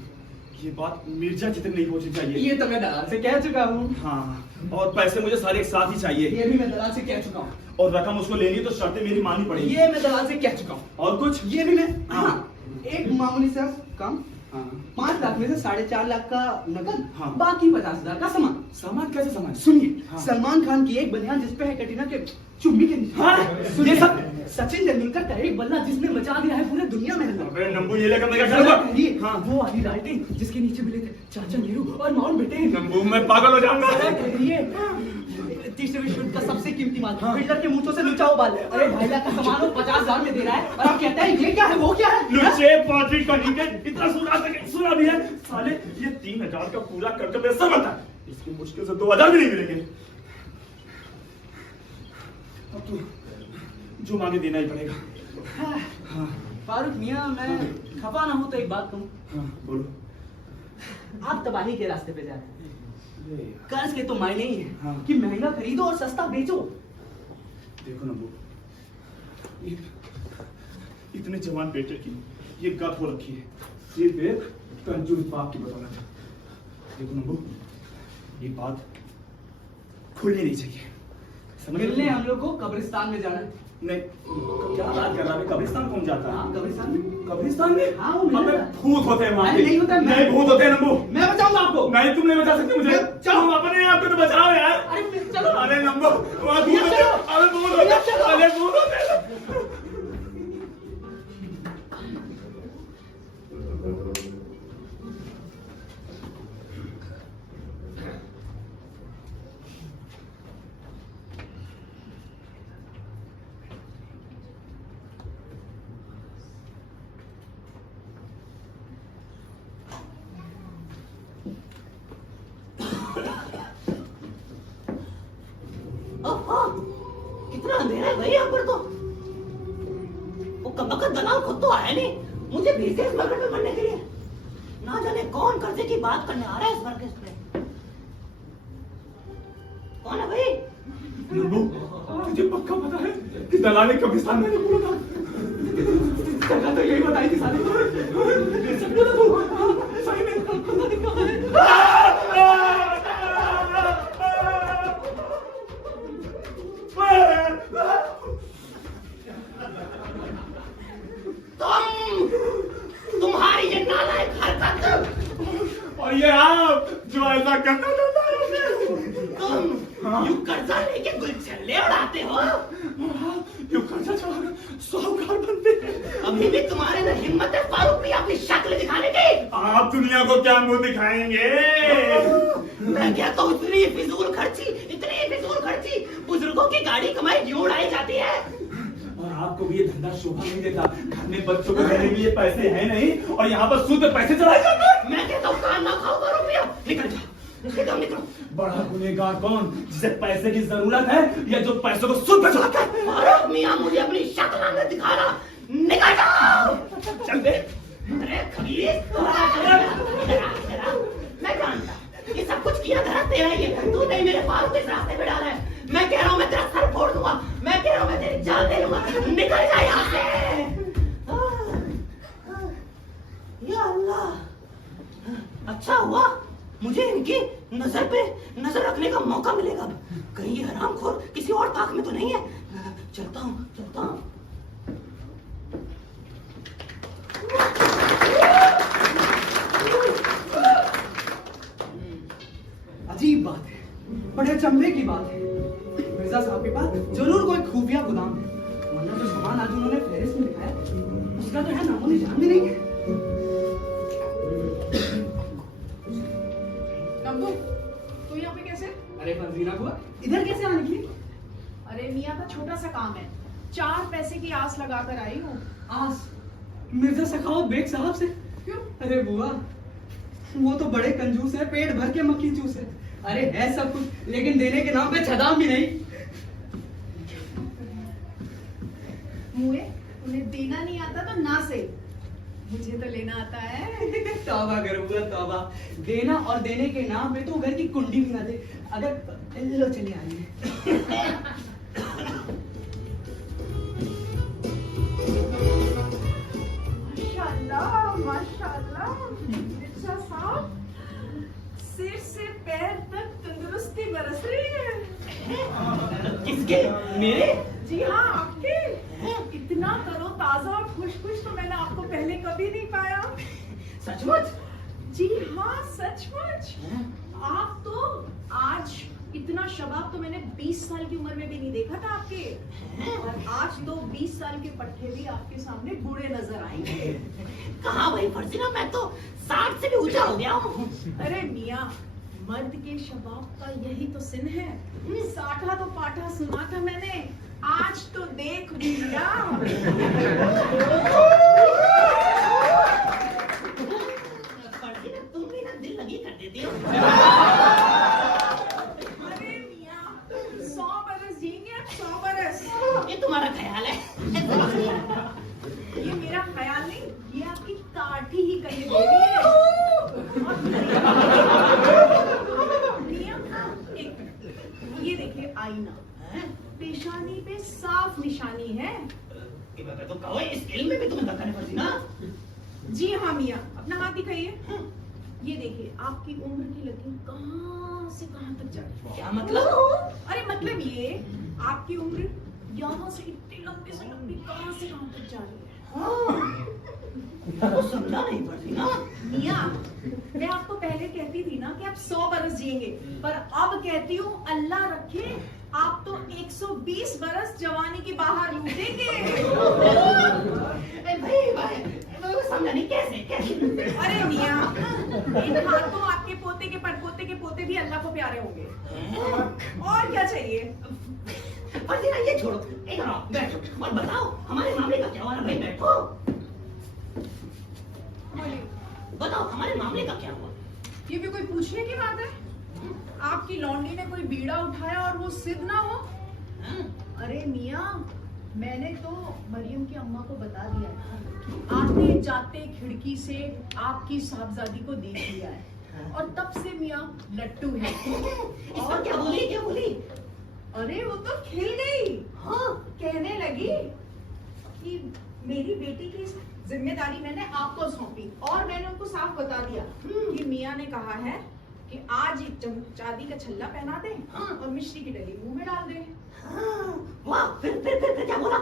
ये बात मिर्जा जितनी नहीं पहुंचनी चाहिए। ये तो मैं दलाल से कह चुका हूँ। हाँ, और पैसे मुझे सारे एक साथ ही चाहिए। ये भी मैं दलाल से कह चुका हूँ। और रकम उसको लेनी है तो शर्तें मेरी माननी पड़ेगी। ये मैं दलाल से कह चुका हूँ। और कुछ? ये भी मैं, हाँ। हाँ, एक मामूली सा काम, हाँ। 5 लाख में से 4.5 लाख का नकद, हाँ। बाकी 50,000 का सामान। सामान कैसे सामान? सुनिए, हाँ। सलमान खान की एक बनियान जिसपे है कटरीना के चुम्मी के नीचे। हाँ? सुनिए, ये सब? सचिन तेंदुलकर का एक बल्ला जिसने मचा दिया है पूरे दुनिया में हल्ला। अबे नंबू, ये लेकर मैं क्या जरा करूंगा? कहिए, हाँ। वो वाली लाइटें जिसके नीचे मिले थे चाचा नेहरू और माउंट बेटेन। नंबू, मैं पागल हो जाऊंगा। जरा कहिए, तीसरे विश्व युद्ध का सबसे कीमती माल, हाँ। हिटलर के मूंछों से लुचा हुआ बाल। अरे 2.5 लाख का सामान वो 50,000 में दे रहा है और आप कहते हैं ये क्या है, वो क्या है? लुच्चे पार्टी का नीचे इतना सुना भी है साले। ये 3,000 का पूरा करके मेरे सर आता है, इसकी मुश्किल से 2,000 भी नहीं मिलेंगे। अब तो जो मांगे देना ही पड़ेगा। हाँ, फारूक मियाँ, मैं खफा ना हूं तो एक बात कहूं, हाँ, बोलो। आप तबाही के रास्ते पे जा रहे हैं। अरे, कर्ज के तो मायने ही है हाँ। कि महंगा खरीदो और सस्ता बेचो। देखो नंबू, इतने जवान बेटे की ये गत हो रखी है, ये देख कंजूस बाप की बदौलत है। देखो नंबू, ये बात खुलनी नहीं चाहिए, समझ मिलने हम लोग को कब्रिस्तान में जाना है। नहीं, क्या बात कर रहा है? कब्रिस्तान कौन जाता हाँ, है? कब्रिस्तान में। कब्रिस्तान में? हाँ, वो मिलेगा। अबे भूत होते हैं वहाँ अरे पे। नहीं होता है, मैं- नहीं, भूत होते हैं नंबू। मैं बचाऊंगा आपको। नहीं, तुम नहीं बचा सकते मुझे। चलो। तुम अपने आप को तो बचाओ यार। अरे चलो। अरे नंबू, वहाँ भूत होते हैं। अरे भूत होते हैं। अरे भूत होते हैं। कितना अंधेरा है भाई यहाँ पर तो। वो कमबख्त दलाल खुद तो आया नहीं मुझे भेजे इस मरकज में मरने के लिए। ना जाने कौन कर्जे की बात करने आ रहा है इस मरकज पे। कौन है भाई? नंबू, तुझे पक्का पता है कि दलाल ने कब्रिस्तान में बोला था? जगह तो यही बताई थी साले। सच बोला तू? सही में? पता नहीं कहाँ है। तुम्हारी ये नालायक हरकत और ये आप जो ऐसा करना चाहता है। तुम यूं कर्जा लेके गुलछल्ले उड़ाते हो। यूं कर्जा चढ़ाकर साहूकार बनते हैं। अभी भी तुम्हारे अंदर हिम्मत है फारूक भी अपनी शक्ल दिखाने की। आप दुनिया को क्या मुंह दिखाएंगे? मैं कहता हूँ इतनी फिजूल खर्ची बुजुर्गों की गाड़ी कमाई क्यों उड़ाई जाती है? और आपको भी ये धंधा शोभा नहीं देता। घर में बच्चों को देने के लिए पैसे हैं नहीं और यहाँ पर सूद पे पैसे चढ़ाए जाते हैं। मैं कहता हूँ कान ना खाओ फारूक भैया, निकल जा, निकलो। बड़ा गुनहगार कौन, जिसे पैसे की जरूरत है या जो पैसों को सूद पे चढ़ाता है? फारूक मियाँ मुझे अपनी शक्ल ना दिखा रहा, निकल जाओ। चल दे। अरे खबीर, मैं जानता ये सब कुछ किया धरा तेरा ही है। तू नहीं मेरे फारूक इस रास्ते पे डाला है। मैं कह रहा हूँ मैं तेरा सर फोड़ दूंगा, मैं कह रहा हूँ मैं तेरी जान दे लूंगा। निकल जा यहाँ से। या अल्लाह, अच्छा हुआ मुझे इनकी नजर नजर रखने का मौका मिलेगा। कहीं ये हरामखोर किसी और ताक में तो नहीं है। चलता हूँ। अजीब बात है, बड़े अचंभे की बात है। मिर्जा साहब के पास जरूर कोई खुफिया गोदाम है, वरना जो सामान आज उन्होंने फेरिस में लिखा है उसका तो है नामो निशान भी नहीं है। नंदू, तू यहाँ पे कैसे? अरे फर्जीना बुआ, इधर कैसे आने की? अरे मियाँ का छोटा सा काम है, 4 पैसे की आस लगा कर आई हूँ। आस मिर्जा सखावत बेग साहब से? क्यों? अरे बुआ, वो तो बड़े कंजूस है, पेट भर के मक्खी चूस है। अरे है सब कुछ, लेकिन देने के नाम पे छदाम भी नहीं। मुए, उन्हें देना नहीं आता तो ना से, मुझे तो लेना आता है। तौबा करो बुआ तौबा, देना और देने के नाम पे तो घर की कुंडी भी ना दे। अगर लो चलिए आइए। माशाल्लाह, माशाल्लाह, मिर्जा साहब, सिर से पैर तक तंदुरुस्ती बरस रही है। किसके? मेरे? जी हाँ, आपके। इतना तरोताजा और खुश तो मैंने आपको पहले कभी नहीं पाया। सचमुच? जी हाँ, सचमुच। आप तो आज इतना शबाब तो मैंने 20 साल की उम्र में भी नहीं देखा था आपके, और आज तो 20 साल के पट्टे भी आपके सामने बूढ़े नजर आएंगे। कहाँ भाई फर्जीना, मैं तो 60 से भी ऊंचा हो गया हूँ। अरे मियाँ, मर्द के शबाब का यही तो सिन है। साठा तो पाठा सुना था मैंने, आज तो देख भी लिया। फर्जीना, तुम भी ना दिल लगी कर देती हो। अरे मियाँ, 100 बरस जिएंगे आप, 100 बरस। ये तुम्हारा ख्याल है। ये मेरा ख्याल नहीं, ये आपकी काठी ही कही दे रही है। मियाँ, एक मिनट, ये देखिए आईना, पेशानी पे साफ निशानी है। तो कहो इस इल्म में भी तुम्हें धक्का नहीं फर्जीना। जी हाँ मियाँ, अपना हाथ दिखाइए। ये देखिए आपकी उम्र की लकीर कहाँ से कहाँ तक जा रही है। क्या मतलब? अरे मतलब ये, आपकी उम्र यहाँ से इतनी लंबी से लंबी कहाँ से कहाँ तक जा रही है। तो समझा नहीं फर्जीना। मियाँ, मैं आपको पहले कहती थी ना कि आप 100 बरस जिएंगे, पर अब कहती हूँ अल्लाह रखे आप तो 120 बरस जवानी की बाहर लूटेंगे। भाई समझा नहीं, कैसे? अरे मियाँ, इन हाथों आपके पोते के पड़पोते के पोते भी अल्लाह को प्यारे होंगे। और क्या चाहिए? फर्जीना ये छोड़ो, इधर आओ, बैठो और बताओ हमारे मामले का क्या हुआ है। भाई बैठो, बताओ हमारे मामले का क्या हुआ। ये भी कोई पूछने की बात है? आपकी लौंडी ने कोई बीड़ा उठाया और वो सिद्ध ना हो? अरे मियाँ, मैंने तो मरियम की अम्मा को बता दिया था, आते जाते खिड़की से आपकी साहबजादी को देख लिया है, और तब से मियाँ लट्टू है। और क्या बोली? अरे वो तो खिल गई। हाँ, कहने लगी कि मेरी बेटी की जिम्मेदारी मैंने आपको सौंपी, और मैंने उनको साफ बता दिया कि मियाँ ने कहा है कि आज एक चांदी का छल्ला पहना दे और मिश्री की डली मुंह में डाल दे। वाह, फिर क्या बोला?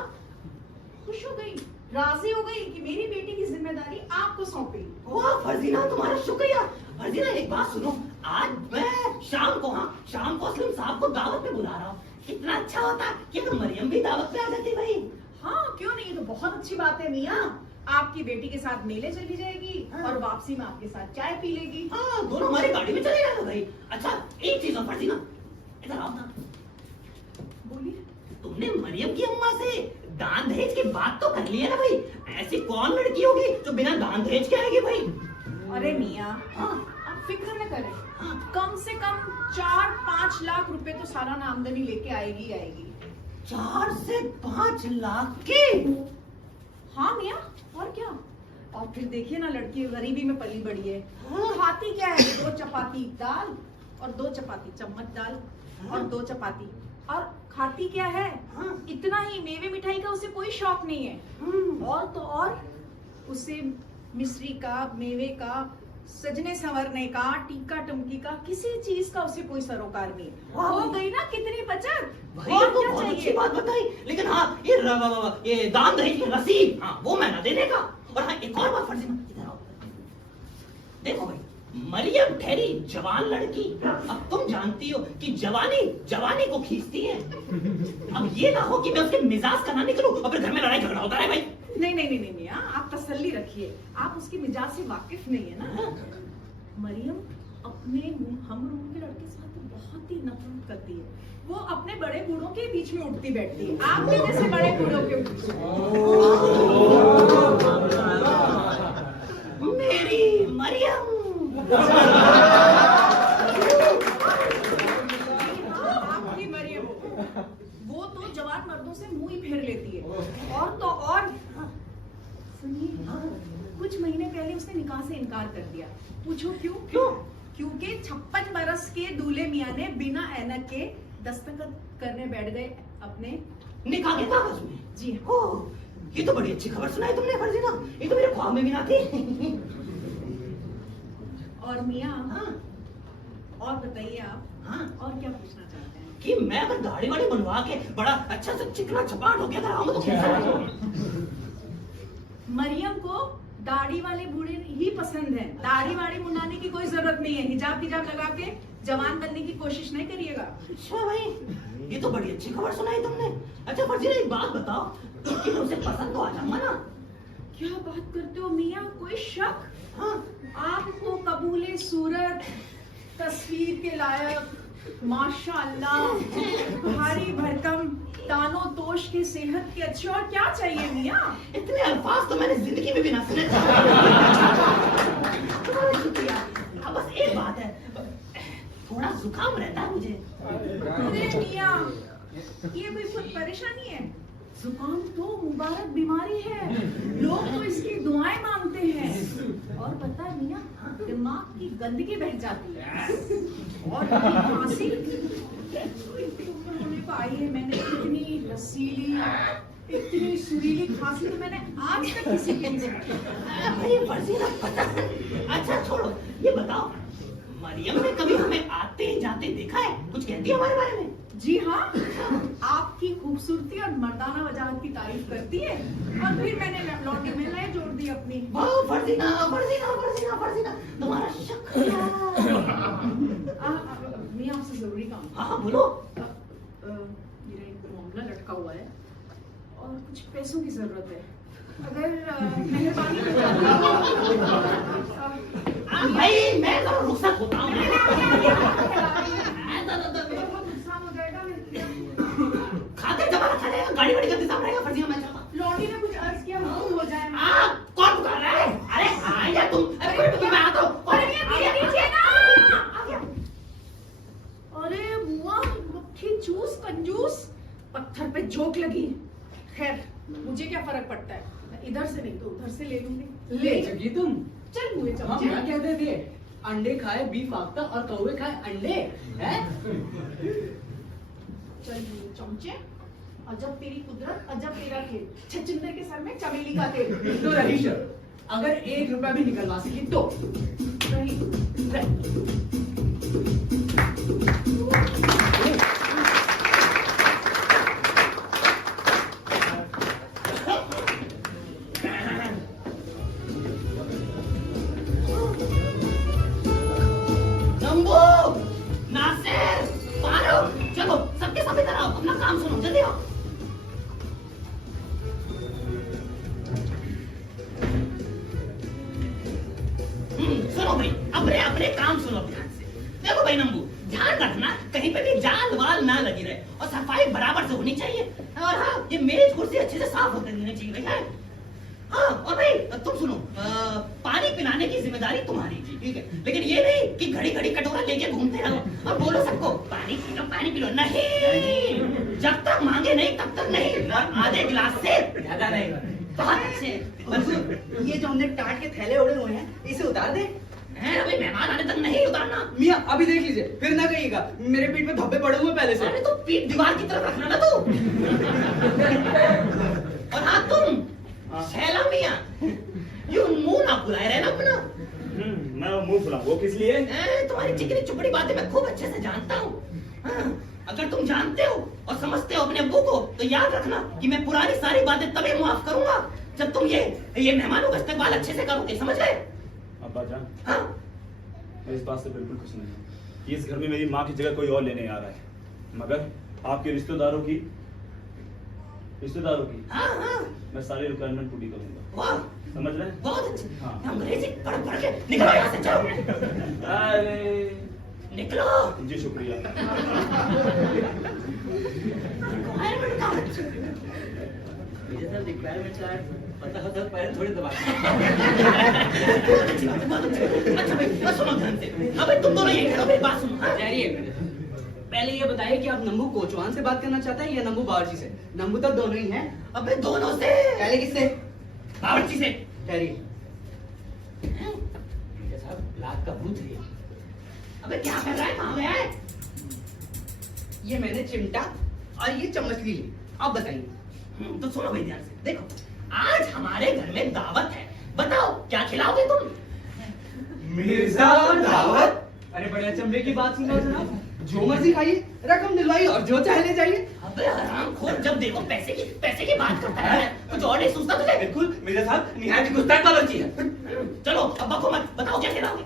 खुश हो गई, राजी हो गई कि मेरी बेटी की जिम्मेदारी आपको सौंपी। वाह फर्जीना, तुम्हारा शुक्रिया। फर्जीना एक बात सुनो, आज मैं शाम को असलम साहब को दावत पे बुला रहा हूँ। कितना अच्छा होता कि अगर मरियम भी दावत पे आ जाती भाई। हाँ क्यों नहीं, तो बहुत अच्छी बात है मियाँ। आपकी बेटी के साथ मेले चली जाएगी और वापसी में आपके साथ चाय पी लेगी। हाँ, दोनों हमारी गाड़ी में चले जाएगा भाई। अच्छा एक चीज और फर्जीना, इधर आओ ना। बोलिए। तुमने मरियम की अम्मा से दान दहेज की बात तो कर लिया ना भाई? ऐसी कौन लड़की होगी जो बिना दान दहेज के आएगी भाई? अरे मियाँ, आप फिक्र न करें, कम से कम 4-5 लाख रुपए तो सालाना आमदनी लेके आएगी। 4 से 5 लाख की? हाँ मियाँ, और क्या। और फिर देखिए ना, लड़की गरीबी में पली बड़ी है। खाती क्या है? 2 चपाती दाल और 2 चपाती चम्मच दाल और 2 चपाती। और खाती क्या है? इतना ही, मेवे मिठाई का उसे कोई शौक नहीं है। और तो और उसे मिश्री का, मेवे का, सजने संवरने का, टीका टुमकी का, किसी चीज का उसे कोई सरोकार नहीं। वाह हो भाई। गई ना कितनी बचत। भाई और ये तो क्या बहुत अच्छी चाहिए? बात बताई, लेकिन हाँ ये दाम दहेज की रसीद, हाँ वो मैं ना देने का। और हाँ एक और बात फर्जीना, इधर आओ। देखो भाई, मरियम ठहरी जवान लड़की, अब तुम जानती हो कि जवानी जवानी को खींचती है। अब ये ना हो कि मैं उसके मिजाज का ना निकलूं और फिर घर में लड़ाई झगड़ा होता है भाई। नहीं नहीं नहीं नहीं मियां, आप तसल्ली रखिए, आप उसकी मिजाज से वाकिफ नहीं है ना। मरियम अपने हम रूम के लड़के से तो बहुत ही नफरत करती है। वो अपने बड़े बूढ़ों के बीच में उठती बैठती है, आप भी जैसे बड़े बूढ़ों के बीच में। मेरी मरियम आपकी मरियम, वो तो जवान मर्दों से मुंह ही फेर लेती है। और तो और सुनिए, कुछ महीने पहले उसने निकाह से इनकार कर दिया। पूछो क्यों? क्योंकि 56 बरस के दूल्हे मियां ने बिना ऐनक के दस्तखत करने बैठ गए अपने निकाह के कागज में। जी ओ, ये तो बड़ी अच्छी खबर सुनाई तुमने फर्जीना, ये तो मेरे ख्वाब में भी ना थी। और मियां, हाँ, और बताइए आप, हाँ, और क्या पूछना चाहते हैं? कि मैं अगर दाढ़ी वाड़ी बनवा के बड़ा अच्छा सा चिकना चपाट हो गया अगर आऊंगा तो कैसा लगेगा? मरियम को दाढ़ी वाले बूढ़े ही पसंद है। दाढ़ी वाड़ी मुंडाने की कोई जरूरत नहीं है। हिजाब लगा के जवान बनने की कोशिश नहीं करिएगा। अच्छा भाई, ये तो बड़ी अच्छी खबर सुनाई तुमने। अच्छा फर्जीना एक बात बताओ, कि तुमसे पसंद तो आ जाऊंगा ना? क्या बात करते हो मियां, कोई शक? हाँ, आपको कबूले सूरत, तस्वीर के लायक, माशाअल्लाह, भारी भरकम, तानो तोश के, सेहत के अच्छे, और क्या चाहिए मियां? इतने अल्फाज तो मैंने जिंदगी में भी ना सुने। तुम्हारा शुक्रिया। अब बस एक बात है, थोड़ा जुकाम रहता है मुझे। अरे मियां, ये कोई खुद परेशानी है? जुकाम तो मुबारक बीमारी है, लोग तो इसकी दुआएं मांगते हैं। और पता है मियां, दिमाग की गंदगी बह जाती है। और खांसी होने को आई है, मैंने इतनी रसीली, इतनी सुरीली खांसी तो मैंने आज तक किसी की नहीं सुनी। भाई फर्जीना पता। अच्छा छोड़ो, ये बताओ, मरियम ने कभी हमें आते जाते देखा है? कुछ कहती है हमारे बारे में? जी हाँ, आपकी खूबसूरती और मर्दाना वजाहत की तारीफ करती है। और फिर मैंने लौंडी में लय जोड़ दी अपनी। वाह फर्जीना, फर्जीना, फर्जीना, फर्जीना, तुम्हारा शुक्रिया। मियां आपसे जरूरी काम। हाँ बोलो। मेरा एक मामला लटका हुआ है और कुछ पैसों की जरूरत है। अगर मेहरबानी भाई मैं जरा रुखसत होता हूँ। नुकसान हो जाएगा। खाते जमा रखा जाएगा, गाड़ी वाड़ी का इंतजाम रहेगा। फर्जीना मैं चलता हूँ। लौंडी ने कुछ अर्ज किया, हुक्म हो जाए। कौन पुकार रहा है? अरे हाँ या तुम, अरे मैं आता हूँ। अरे बुआ, मक्खी चूस कंजूस, पत्थर पे झोंक लगी। खैर मुझे क्या फर्क पड़ता है, मैं इधर से नहीं तो उधर से ले लूंगी। ले जगी तुम। चल मुझे हम क्या कहते थे, अंडे खाए बीफ आफ्ता और कौवे खाए अंडे हैं? चल मुझे चमचे। अजब तेरी कुदरत, अजब तेरा खेल। छछिंदर के सर में चमेली का तेल। तो रही शर्त, अगर 1 रुपया भी निकलवा सकी तो नहीं, नंबू, नासिर, फारूक, चलो सबके सब इधर आओ, अपना काम सुनो, जल्दी आओ। सुनो भाई, अपने अपने काम सुनो ध्यान से। देखो भाई नंबू, ध्यान रखना कहीं पे भी जाल वाल ना लगी रहे और सफाई बराबर से होनी चाहिए। और हाँ, ये मेज कुर्सी अच्छे से साफ होकर देनी चाहिए भैया। हाँ, और भाई तुम सुनो, पानी पिलाने की जिम्मेदारी तुम्हारी थी, ठीक है? लेकिन ये नहीं कि घड़ी घड़ी कटोरा लेके घूमते रहो और बोलो सबको पानी पी लो। नहीं, जब तक मांगे नहीं तब तक नहीं। और आधे गिलास से ज्यादा नहीं। बहुत अच्छे। ये जो हमने टाट के थैले ओढ़े हुए हैं, इसे उतार दे। हैं अभी मेहमान आने तक नहीं उतारना। मियाँ अभी देख लीजिए, फिर ना कहिएगा मेरे पीठ में धब्बे पड़े हुए पहले से। अरे तो पीठ दीवार की तरफ रखना ना तू। और हाँ तुम शैला मियाँ, यूं मुंह ना फुलाए रहना अपना। मैं किस लिए? तुम्हारी चिकनी चुपड़ी बातें मैं खूब अच्छे से जानता हूँ। अगर तुम जानते हो और समझते हो अपने अब्बू को, तो याद रखना कि मैं पुरानी सारी बातें तभी माफ करूंगा जब तुम ये मेहमानों का इस्तेमाल अच्छे से करोगे, समझ गए? अब्बा जान, हाँ? मैं इस बात से बिल्कुल खुश नहीं हूँ कि इस घर में मेरी माँ की जगह कोई और लेने आ रहा है, मगर आपके रिश्तेदारों की हाँ हाँ मैं सारी रिक्वायरमेंट पूरी करूंगा। वाह, समझ रहे हैं? बहुत अच्छे। हाँ। अंग्रेजी पढ़ के निकलो यहाँ से, चलो अरे निकलो। जी शुक्रिया। Requirement का? मुझे सर रिक्वायरमेंट का पता होता है, पैर थोड़ी दबा अच्छा भाई, बस सुनो ध्यान से। अबे तुम दोनों ये करो, मेरी बात सुनो। हाँ? ठहरिए, पहले ये बताइए कि आप नंबू कोचवान से बात करना चाहते हैं या नंबू बावर्ची से? नंबू तो दोनों ही हैं। अबे दोनों से। पहले किससे? बावर्ची से। ठहरिए, साहब रात का भूत है। अबे क्या कर रहा है, कहाँ गया है? ये मैंने चिमटा और ये चम्मच ली, आप बताइए। तो सुनो भाई ध्यान से, देखो आज हमारे घर में दावत है, बताओ क्या खिलाओगे तुम? मिर्जा दावत? अरे बड़े अचंभे की बात सुन रहे हो जनाब। जो मर्जी खाइए, रकम दिलवाइए और जो चाहे ले जाइए। अबे हरामखोर, जब देखो पैसे की बात करता है, कुछ और नहीं सोचता तुझे? बिल्कुल मिर्जा साहब, निहायत गुस्ताख बावर्ची है। चलो अब्बा को मत बताओ क्या खिलाओगे?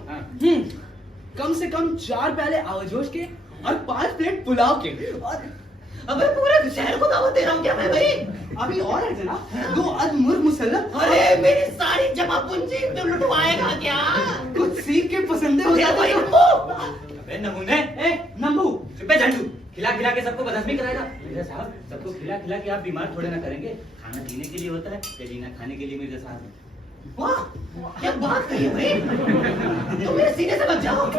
कम से कम 4 प्याले आवाजोश के और 5 प्लेट पुलाव के। और अबे पूरे शहर को दावत दे रहा हूँ क्या मैं भाई? अभी और है जनाब, 2 अदमुर मुसल्लम। अरे मेरी सारी जमा पूंजी तो लुटवाएगा क्या? कुछ सीख के पसंदे हो क्या जाते भाई हैं। तुमको? अबे नमूने, नंबू, चुप्पे झंडू, खिला के सबको बदहजमी कराएगा। मिर्जा साहब, सबको खिला के आप बीमार थोड़े ना करेंगे। खाना जीने के लिए होता है या जीना खाने के लिए मिर्जा साहब? वाह, क्या बात कही है भाई? तुम मेरे सीने से बच जाओ। मैं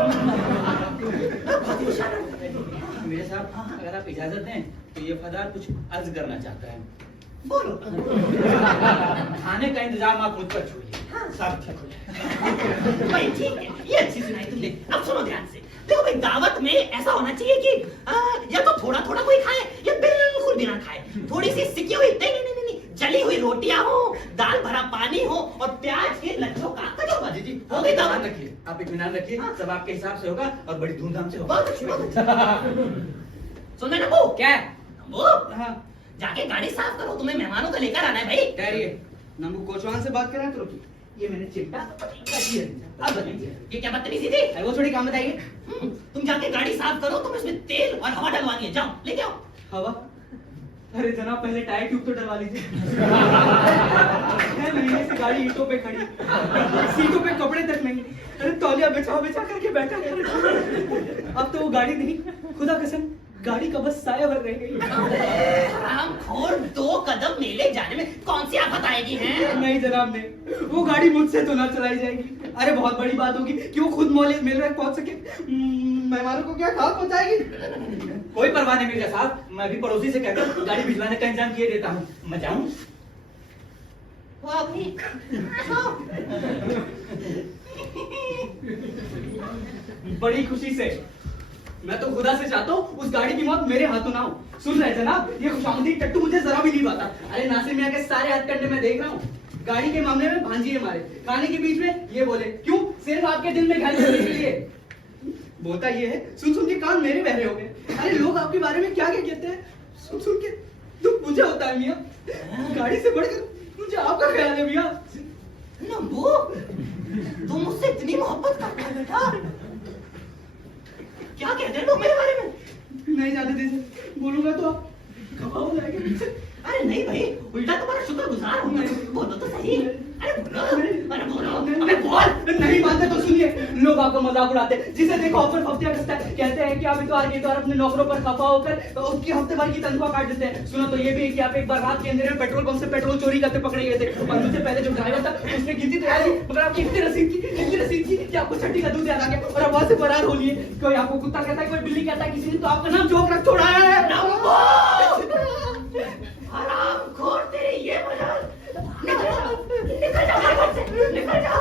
बहुत ही होशियार हूँ। मिर्जा साहब, अगर आप इजाजत दें तो ये फदार कुछ अर्ज करना चाहता है। बोलो। खाने का इंतजाम आप मुझ पर छोड़िए, सब ठीक हो जाएगा। भाई ठीक है, ये अच्छी सुनाई तुमने। अब सुनो ध्यान से, देखो भाई दावत में ऐसा होना चाहिए कि या तो थोड़ा थोड़ा कोई खाए या बिल्कुल भी ना खाए। थोड़ी सी सिकी हुई नहीं जली हुई रोटियां हो, दाल भरा पानी हो और प्याज के लच्छों का कचौड़ा। जी हो गई ध्यान दावत। रखिए, आप इत्मीनान रखिए, सब आपके हिसाब से होगा और बड़ी धूमधाम से होगा। बहुत अच्छी, बहुत अच्छी। सुन रहे नंबू? क्या? नंबू, जाके गाड़ी साफ करो, तुम्हें मेहमानों को लेकर आना है भाई। ठहरिए, नंबू कोचवान से बात कर रहे हैं तो रुकिए। ये मैंने चिमटा अब बताइए, ये क्या बदतमीजी थी? वो थोड़ी काम बताइए। तुम जाके गाड़ी साफ करो, तुम इसमें तेल और हवा डलवानी है, जाओ लेके आओ। हवा? अरे जनाब, पहले टायर ट्यूब तो डलवा लीजिए। 6 महीने से गाड़ी ईंटों पे खड़ी, सीटों पे कपड़े तक नहीं। अरे तौलिया बिछा करके बैठा है। अब तो वो गाड़ी नहीं, खुदा कसम गाड़ी का बस साया भर रह गई। हरामखोर, 2 कदम मेले जाने में कौन सी आफत आएगी हैं? नहीं जनाब नहीं, वो गाड़ी मुझसे तो ना चलाई जाएगी। अरे बहुत बड़ी बात होगी कि वो खुद मेल तक पहुंच सके। मेहमानों को क्या खाक पहुंचाएगी? कोई परवाह नहीं मिर्जा साहब, मैं भी पड़ोसी से कहकर गाड़ी भिजवाने का इंतजाम किए देता हूँ। मैं जाऊँ? वाह भाई, बड़ी खुशी से। मैं तो खुदा से चाहता हूँ उस गाड़ी की मौत मेरे हाथों ना हो। सुन रहे जनाब, ये खुशामदी टट्टू मुझे जरा भी नहीं पाता। अरे नासिर मियां के सारे हथकंडे मैं देख रहा हूँ। गाड़ी के मामले में भांजी है हमारे, खाने के बीच में ये बोले क्यों, सिर्फ आपके दिल में घर करने के लिए। बोलता ये है, सुन के कान मेरे बहरे हो गए। अरे लोग आपके बारे में क्या कहते हैं, सुन के दुख मुझे होता है मियाँ। गाड़ी से बढ़कर मुझे आपका ख्याल है मियाँ। नंबू, तुम मुझसे इतनी मोहब्बत करता है बेटा? क्या कहते हैं लोग मेरे बारे में? नहीं जानते जैसे बोलूंगा तो आप खफा हो जाएंगे। अरे नहीं भाई, उल्टा तुम्हारा शुक्रगुजार हूँ मैं। बोलो तो सही। अरे बोलो, अबे बोल। नहीं मानते तो सुनिए, लोग आपका मजाक उड़ाते हैं। जिसे देखो ऑफर फफ्तियां कसता है, कहते हैं कि आप इतवार के इतवार अपने नौकरों पर खफा होकर तो उसकी हफ्ते भर की तनख्वाह काट देते हैं। सुना तो ये भी है कि आप एक बार रात के अंधेरे में पेट्रोल पंप से पेट्रोल चोरी करते पकड़े गए थे और उससे पहले जो ड्राइवर था उसने गिनती तैयार की, मगर आपकी इतनी रसीद की कि आपको छठी का दूध याद आ गया और आप वहां से फरार हो लिए। कोई आपको कुत्ता कहता है, कोई बिल्ली कहता है, किसी ने तो आपका नाम जोक रख छोड़ा है। हरामखोर, तेरी ये मजाल। निकल जा घर से, निकल जा।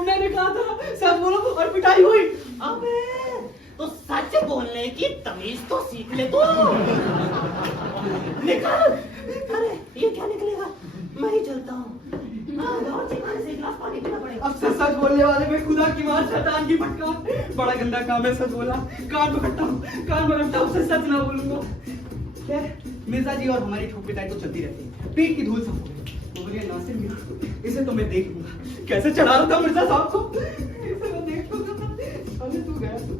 मैंने कहा था सच बोलो और पिटाई हुई। अबे तो सच बोलने की तमीज तो सीख ले तू। निकल। अरे ये क्या निकलेगा, मैं ही चलता हूँ। और से एक गिलास पानी पीना पड़ेगा। अब सच सच बोलने वाले में खुदा की मार शैतान की फटकार। बड़ा गंदा काम है सच बोला। कान पकड़ता हूँ से सच ना बोलूंगा। खैर मिर्जा जी और हमारी ठोक पिटाई तो चलती रहती है। पेट की धूल साफ हो गई। तो बोलिए नासिर मियां, इसे तो मैं देख लूंगा। कैसे चढ़ा रहा था मिर्जा साहब को, इसे मैं देख लूंगा। अरे तू गया तू।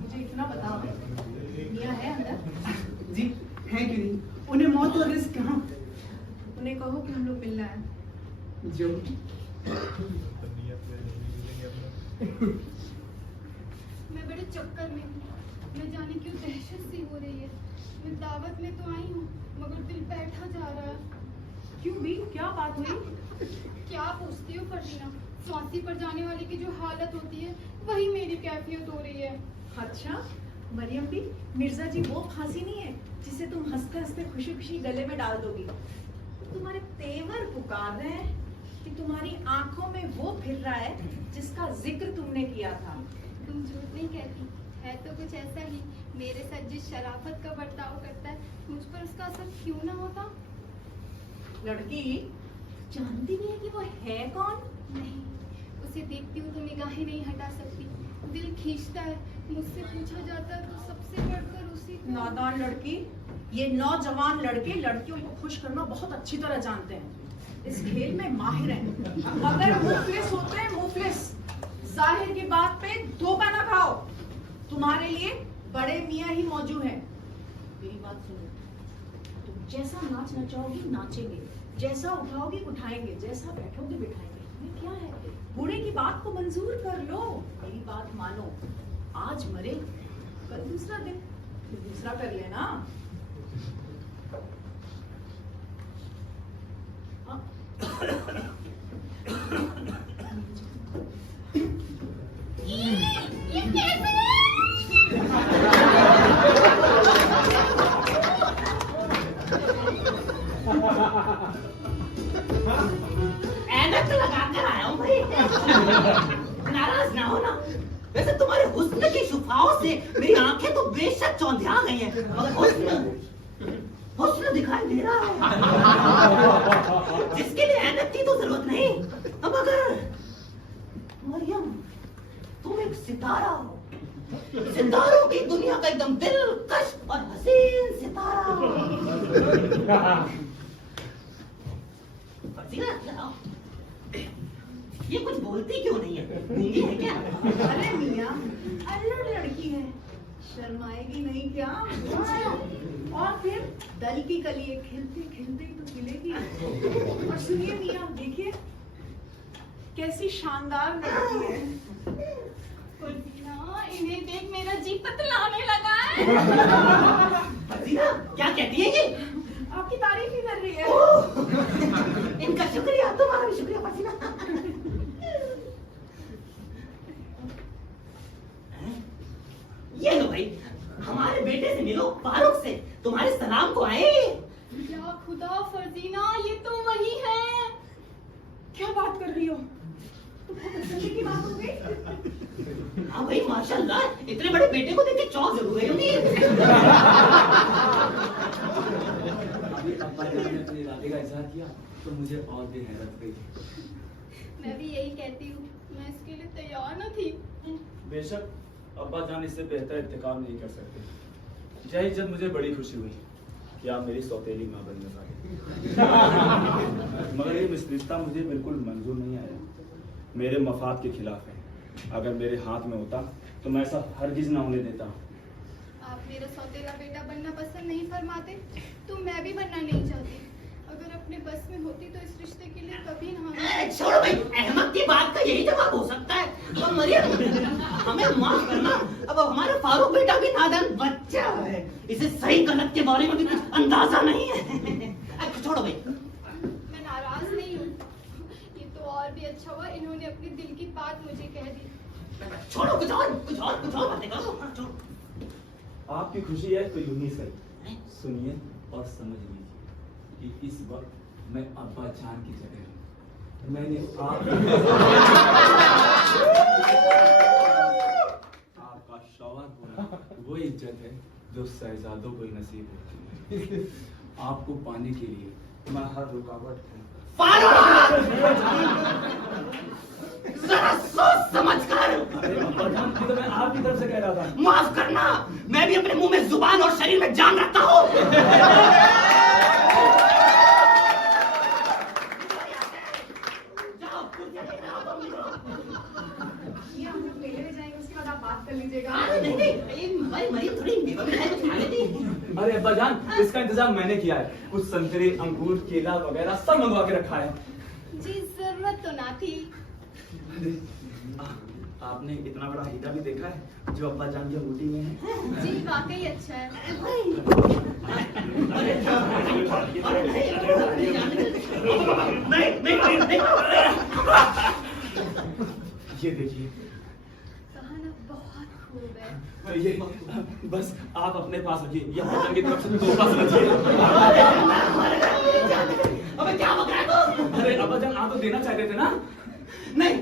मुझे इतना बताओ, मियां है अंदर? जी है कि नहीं? उन्हें मौत और रिस्क कहाँ? उन्हें कहो कि हम लोग मिलना है। जो मैं बड़े चक्कर में हूँ। मैं जाने क्यों दहशत सी हो रही है। मैं दावत में तो आई हूँ मगर दिल बैठा जा रहा है। क्यों भी, क्या बात हुई? क्या पूछती हो फरदीना? फांसी पर जाने वाले की जो हालत होती है वही मेरी कैफियत हो रही है। अच्छा मरियम भी, मिर्जा जी वो फांसी नहीं है जिसे तुम हंसते हंसते खुशी खुशी गले में डाल दोगी। तुम्हारे तेवर पुकार रहे हैं कि तुम्हारी आंखों में वो फिर रहा है जिसका जिक्र तुमने किया था। तुम झूठ नहीं कहती, है तो कुछ ऐसा ही। मेरे साथ जिस शराफत का बर्ताव करता है मुझ पर उसका असर क्यों ना होता। लड़की जानती भी है कि वो है कौन? नहीं, उसे देखती हूँ तो निगाहें नहीं हटा सकती। दिल खींचता है, मुझसे पूछा जाता है तो सबसे बढ़कर उसी को। नादान लड़की, ये नौजवान लड़के लड़कियों को खुश करना बहुत अच्छी तरह जानते हैं। इस खेल में माहिर हैं। अगर मुफलिस होते हैं मुफलिस, जाहिर की बात पे धोखा ना खाओ। तुम्हारे लिए बड़े मियाँ ही मौजूद हैं। मेरी बात सुनो, तुम जैसा नाच नचाओगी नाचेंगे, जैसा उठाओगी उठाएंगे, जैसा बैठोगे बिठाएंगे। हमें क्या है, बूढ़े की बात को मंजूर कर लो। मेरी बात मानो, आज मरे कल दूसरा दिन, फिर दूसरा कर लेना। ये कैसे? ऐनक लगा कर आया हूँ भाई। नाराज ना हो ना। वैसे तुम्हारे हुस्न की शुफाओं से मेरी आंखें तो बेशक चौंधिया गई हैं, मगर हुस्न दिखाई दे रहा है जिसके लिए ऐनक की तो जरूरत नहीं। अब अगर मरियम तुम एक सितारा हो, सितारों की दुनिया का एकदम दिलकश और हसीन सितारा। फर्जीना, ये कुछ बोलती क्यों नहीं है? गूंगी है क्या? अरे मियाँ, अल्लड़ लड़की है, शर्माएगी नहीं क्या? और फिर दल की कली खिलते खिलते तो खिलेगी। और सुनिए मियाँ, देखिए कैसी शानदार लड़की है। फरदीना, इन्हें देख मेरा जी पतलाने लगा है। फर्जीना, क्या कहती है ये? आपकी तारीफ ही कर रही है। इनका शुक्रिया, तुम्हारा भी शुक्रिया फर्जीना। ये लो भाई, हमारे बेटे से मिलो, फारूक से। तुम्हारे सलाम को आए। या खुदा फरदीना, ये तो वही है। क्या बात कर रही हो? तुम्हें पसंद की बात हो गई? हाँ भाई माशाल्लाह, इतने बड़े बेटे को देख के चौंक जरूर गई होगी। अभी अब्बा जान ने अपने इरादे का इजहार किया तो मुझे और भी हैरत हुई। मैं भी यही कहती हूँ, मैं इसके लिए तैयार न थी। बेशक अब्बा जान इससे बेहतर इंतकाम नहीं कर सकते। यही जब मुझे बड़ी खुशी हुई कि आप मेरी सौतेली माँ बनने वाले। मगर ये रिश्ता मुझे बिल्कुल मंजूर नहीं आया, मेरे मफाद के खिलाफ है। अगर मेरे हाथ में होता तो मैं ऐसा हरगिज ना होने देता। आप मेरा सौतेला बेटा बनना पसंद नहीं फरमाते तो मैं भी बनना नहीं चाहती। अगर अपने बस में होती तो इस रिश्ते के लिए कभी ना। छोड़ो भाई, अहमद की बात का यही जवाब हो सकता है। तो मरियम, हमें माफ करना, अब हमारा फारूक बेटा भी नादान बच्चा है, इसे सही गलत के बारे में भी कुछ अंदाजा नहीं है। छोड़ो भाई, मैं नाराज नहीं हूँ, ये तो और भी अच्छा हुआ इन्होंने अपने दिल की बात मुझे कह दी। छोड़ो, कुछ और बातें करो। छोड़ो। आपकी खुशी है तो यूं ही सही। सुनिए और समझ लीजिए कि इस वक्त मैं अब्बा जान की जगह हूँ। मैंने आपका शौहर होना वो इज्जत है जो शहजादों को ही नसीब होती है। आपको पाने के लिए मैं हर रुकावट को जरा सोच समझ कर। तो मैं आपकी तरफ से कह रहा था। माफ करना, मैं भी अपने मुंह में जुबान और शरीर में जान रखता हूँ। ये हम लोग मेले में जाएंगे, उसके बाद आप बात कर लीजिएगा। नहीं, मरियम थोड़ी बेवकूफ है, तो खा लेती। अरे अब्बा जान, इसका इंतजाम मैंने किया है। कुछ संतरे, अंगूर, केला वगैरह सब मंगवा के रखा है। जी जरूरत तो ना थी। आपने इतना बड़ा हीरा भी देखा है जो अब्बा जान की अंगूठी में है? जी वाकई अच्छा है। नहीं। ये देखिए, कहा ना बहुत खूब है। ये बस आप अपने पास रखिए। ये अब्बा जान की तरफ से तोहफा समझिए। अबे क्या बक रहा है तू? अरे अब्बा जान, आप तो देना चाहते थे ना? नहीं,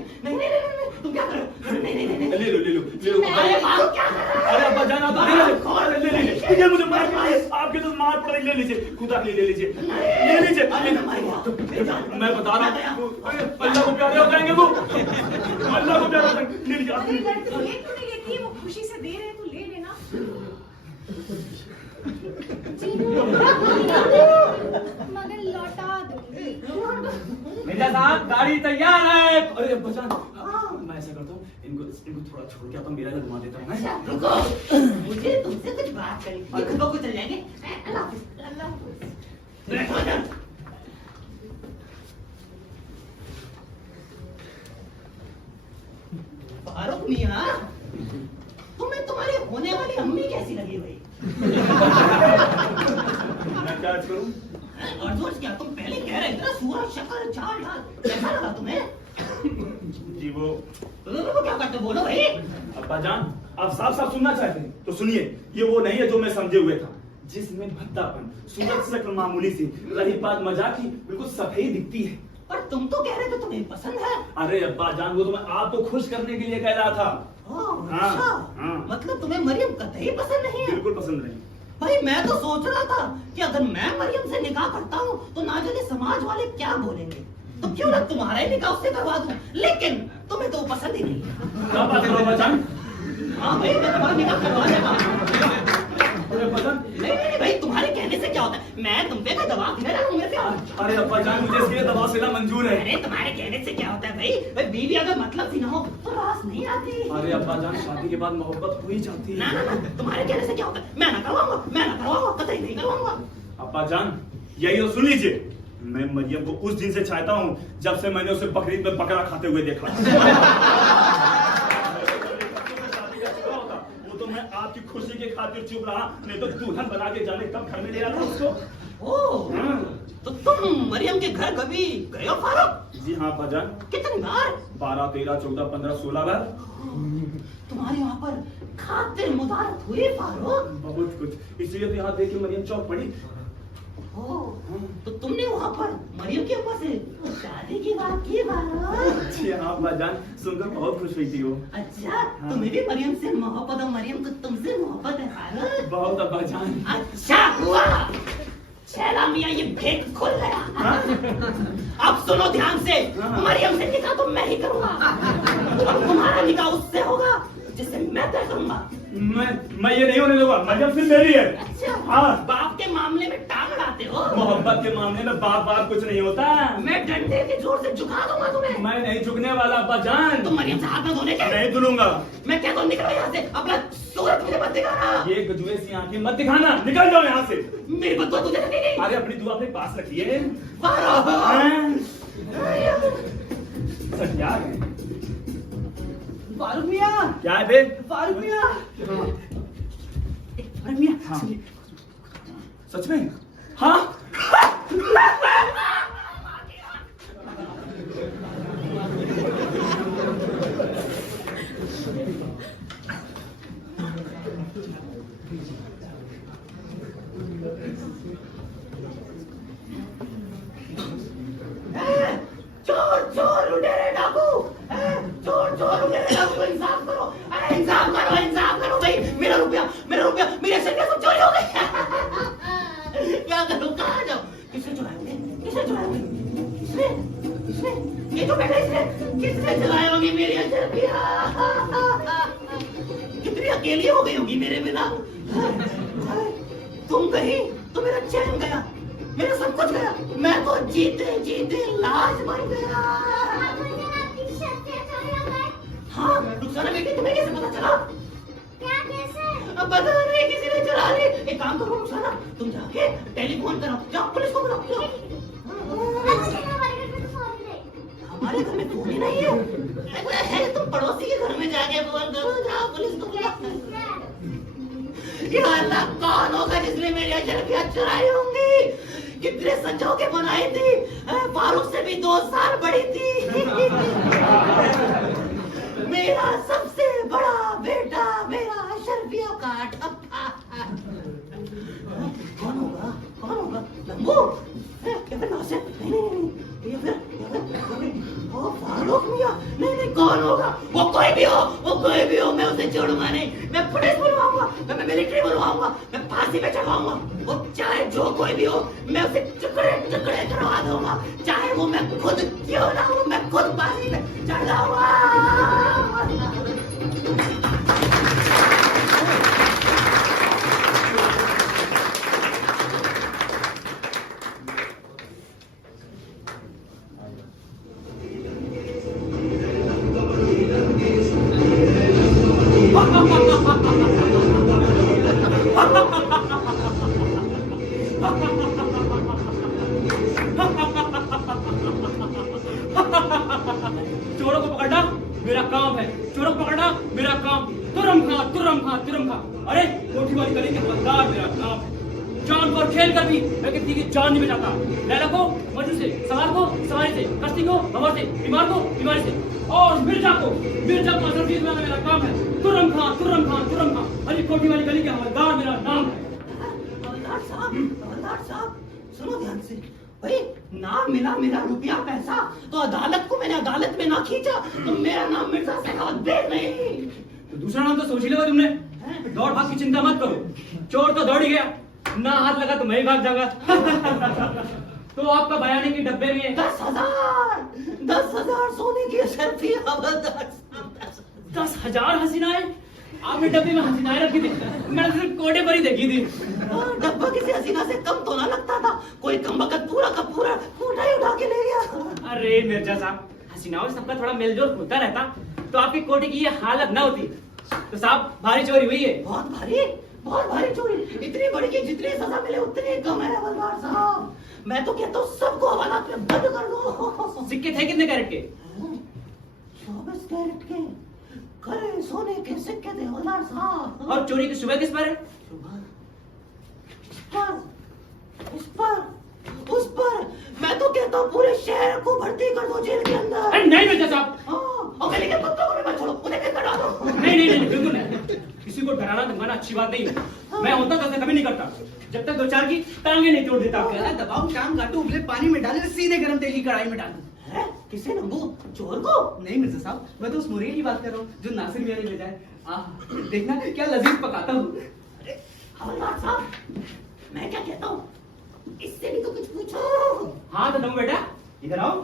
तुम क्या कर रहे हो? नहीं। ले लो। अरे मारो, क्या कर रहे हो? अरे अब्बा जान, आप तो ले लीजिए। ये मुझे मार पड़ी है, आपके तो मार पड़ी। ले लीजिए, खुदा के लिए ले लीजिए। अरे मैं मर गया। मैं बता रहा हूँ, अल्लाह को प्यारे हो जाएंगे वो। अल्लाह को प्यारे हो जाएंगे। ले लीजिए आप। अरे लड़की ले क्यों नहीं लेती है? वो खुशी से दे रहे हैं तो ले लेना। मगर लौटा दूंगी। मिर्जा साहब, गाड़ी तैयार है। अरे अब्बा जान, मैं ऐसा करता हूँ, इनको थोड़ा छोड़ के आता हूँ, मेरा घुमा देता हूँ। रुको, मुझे तुमसे कुछ बात करनी है। खुद को चल जाएंगे। अल्लाह हाफिज़। बैठो इधर। फारूक मियाँ, तुम्हें तुम्हारी होने वाली अम्मी कैसी लगी भाई? मैं क्या अर्ज करूँ? और दोस्त क्या तुम पहले कह रहे थे ना, सूरज शक्ल चाल ढाल कैसा लगा तुम्हें? जी वो क्या करते बोलो भाई। अब्बा जान, आप साफ सुनना चाहते हैं तो सुनिए। ये वो नहीं है जो मैं समझे हुए था, जिसमें भद्दापन, सूरज शक्ल मामूली सी, रही बात मजाक की, बिल्कुल सफेद दिखती है। पर तुम तो कह रहे थे तुम्हें पसंद है। अरे अब्बा जान, वो तो मैं आपको खुश करने के लिए कह रहा था। हाँ, अच्छा, हाँ। मतलब तुम्हें मरियम कतई पसंद नहीं है? बिल्कुल पसंद नहीं। भाई मैं तो सोच रहा था कि अगर मैं मरियम से निकाह करता हूँ तो ना जाने समाज वाले क्या बोलेंगे, तो क्यों ना तुम्हारा ही निकाह उससे करवा दूं। लेकिन तुम्हें तो पसंद ही नहीं है। क्या बात है अब्बा जान? हाँ भाई, मैं तुम्हारा निकाह करवा देगा। अरे अब्बा जान, नहीं भाई, तुम्हारे कहने से क्या होता है? मैं तुम पे कोई दबाव नहीं डालूं मेरे पे। अरे अब्बा जान, मुझे इसके लिए दबाव देना मंजूर है। अरे तुम्हारे कहने से क्या होता है भाई? बीवी अगर मतलब सी ना हो तो रास नहीं आती। अरे अब्बा जान, शादी के बाद मोहब्बत हो ही जाती है। ना, तुम्हारे कहने से क्या होता है? मैं ना करवाऊंगा, कतई नहीं करवाऊंगा। अब्बा जान, यही तो सुन लीजिए। मैं मरियम को उस दिन से चाहता हूँ जब से मैंने उसे बकरीद में बकरा खाते हुए देखा। वो तो मैं आपकी खुशी के खातिर चुप रहा, नहीं तो दुल्हन बना के जाने कब घर में ले आता उसको। ओह, तो तुम मरियम के घर कभी गए हो फारूक? जी हाँ अब्बा जान, कितनी बार? 12, 13, 14, 15, 16 बार। तुम्हारे यहाँ पर खातिर मुदारत हुई फारूक? बहुत कुछ, इसलिए तो यहाँ देख के मरियम चौक पड़ी। ओह, तो तुमने वहाँ पर मरियम की अम्मा से शादी की बात की फारूक? जी हाँ अब्बा जान, सुनकर बहुत खुश हुई थी वो। अच्छा, तुम्हें भी मरियम से मोहब्बत और मरियम को तुमसे मोहब्बत है फारूक? बहुत अब्बा जान। अच्छा हुआ, छैला मियाँ ये भेद खुल गया। अब सुनो ध्यान से, मरियम से निकाह तो मैं ही करूंगा और तुम्हारा निकाह उससे होगा जिसे मैं तय करूंगा। मैं ये नहीं होने दूंगा, मरियम सिर्फ मेरी है। अच्छा, हाँ। बाप के मामले में टांग अड़ाते हो? मोहब्बत के मामले में बाप कुछ नहीं होता। मैं डंडे के जोर से झुका दूंगा तुम्हें। मैं नहीं झुकने वाला अब्बा जान। तुम मरियम से हाथ में धोने के? नहीं धुलूंगा। मैं क्या तो निकलो यहाँ से, अपना सूरत मुझे मत दिखाना। ये गजुए सी आंखें मत दिखाना, निकल जाओ यहाँ से। मेरी बदुआ तुझे नहीं दी। अरे अपनी दुआ अपने पास रखिए। फारूक, क्या है? फारूक मियाँ, क्या है बे? फारूक मियाँ, फारूक मियाँ, हाँ। सच में? हाँ। चोर चोर लुटेरे डाकू, चोर चोर लुटेरे डाकू, इंसाफ करो, इंसाफ करो भाई, मेरा रुपया मेरे शरीर सब किसने जलाए होगी मेरी अशरफिया? कितनी अकेली हो गई होगी मेरे बिना। तुम गई तो मेरा चैन गया, मेरा सब कुछ गया। मैं तो जीते जीते लाश बन गया। हाँ रुखसाना बेटी, तुम्हें कैसे पता चला? क्या कैसे? अब पता नहीं, किसी ने चला ली। एक काम करो रुखसाना, तुम जाके टेलीफोन करो, जाओ पुलिस को बुलाओ। जाओ। हमारे घर में फोन ही नहीं है। तुम पड़ोसी के घर में जाके फोन करो, जाओ पुलिस को बुलाओ। या अल्लाह, कौन होगा जिसने मेरी अशरफिया चुराई होंगी? कितने संजो के बनाई थी, फारूक से भी 2 साल बड़ी थी। मेरा सबसे बड़ा बेटा, मेरा अशरफिया का ठप्पा। कौन होगा? कौन होगा? लंबू? या फिर नासिर? नहीं, या फिर वो फारूक मियां? नहीं, कौन होगा? वो कोई भी हो, मैं उसे छोड़ूंगा नहीं। मैं पुलिस बुलवाऊंगा, मैं मिलिट्री बुलवाऊंगा, मैं फांसी पे चढ़वाऊंगा। वो चाहे जो कोई भी हो, मैं उसे टुकड़े टुकड़े करवा दूंगा। चाहे वो मैं खुद क्यों ना हूं, मैं खुद फांसी पे चढ़ जाऊंगा। चोरों को पकड़ना मेरा काम है, चोरों को पकड़ना मेरा काम। तुरम खा। अरे कोठी वाली गली के हवलदार मेरा काम है। जान को और खेल कर भी मैं किसी की जान नहीं बचाता। लैला को मजनू से, सवार को सवारी से, कश्ती को हवा से, बीमार को बीमारी से, और मिर्जा को असरफीज बनाना मेरा काम है। तुरम खा। अरे कोठी वाली गली के हवलदार मेरा नाम है। हवलदार साहब, सुनो ध्यान से। भाई नाम मिला मेरा रुपया पैसा, तो अदालत को मैंने अदालत में ना खींचा, तो मेरा नाम मिर्जा शेखावत बेग नहीं। तो दूसरा नाम तो सोच ही लो तुमने। दौड़ भाग की चिंता मत करो, चोर तो दौड़ ही गया, ना हाथ लगा तो मैं ही भाग जाऊंगा। तो आपका बयानी के डब्बे में 10,000 सोने की अशरफिया हवलदार साहब। 10,000 हसीनाएं आपने डब्बे में हसीनाएं रखी थी? मैंने सिर्फ कोटे पर ही देखी थी। डब्बा किसी हसीना से कम तो ना लगता था। कोई कमबख्त पूरा का पूरा कोटा ही उठा के ले गया। अरे मिर्जा साहब, हसीनाओं से सबका थोड़ा मेलजोल होता रहता तो आपकी कोटे की ये हालत ना होती। तो साहब भारी चोरी हुई है। बहुत भारी चोरी। इतनी बड़ी कि जितनी सजा मिले उतनी कम है हवलदार साहब। मैं तो कहता हूँ सबको हवालात में बंद कर दो। सिक्के थे कितने कैरेट के? 24 कैरेट के खरे सोने के सिक्के थे हवलदार साहब। और चोरी की सुबह किस पर है? उस पर मैं तो कहता हूँ पूरे शहर को भर्ती कर दो जेल के अंदर। अरे नहीं मिर्जा साहब। और गली के कुत्तों को भी मत छोड़ो, उन्हें भी कटा दो। नहीं बिल्कुल नहीं। किसी को डराना धमकाना अच्छी बात नहीं है। मैं होता तो ऐसा कभी नहीं करता, जब तक 2-4 की टांगे नहीं तोड़ देता। दबाओ, टांग काटो, उबले पानी में डाले, सीधे गरम तेल की कढ़ाई में डाल दो। किसे नंबू? चोर को? नहीं मिर्जा साहब, मैं तो उस मुर्गे की बात कर रहा हूँ जो नासिर मियां ने ले जाए। देखना क्या लजीज पकाता हूँ। अरे हवलदार साहब, मैं क्या कहता हूँ, इससे भी तो कुछ पूछो। हाँ तो तुम बेटा इधर आओ।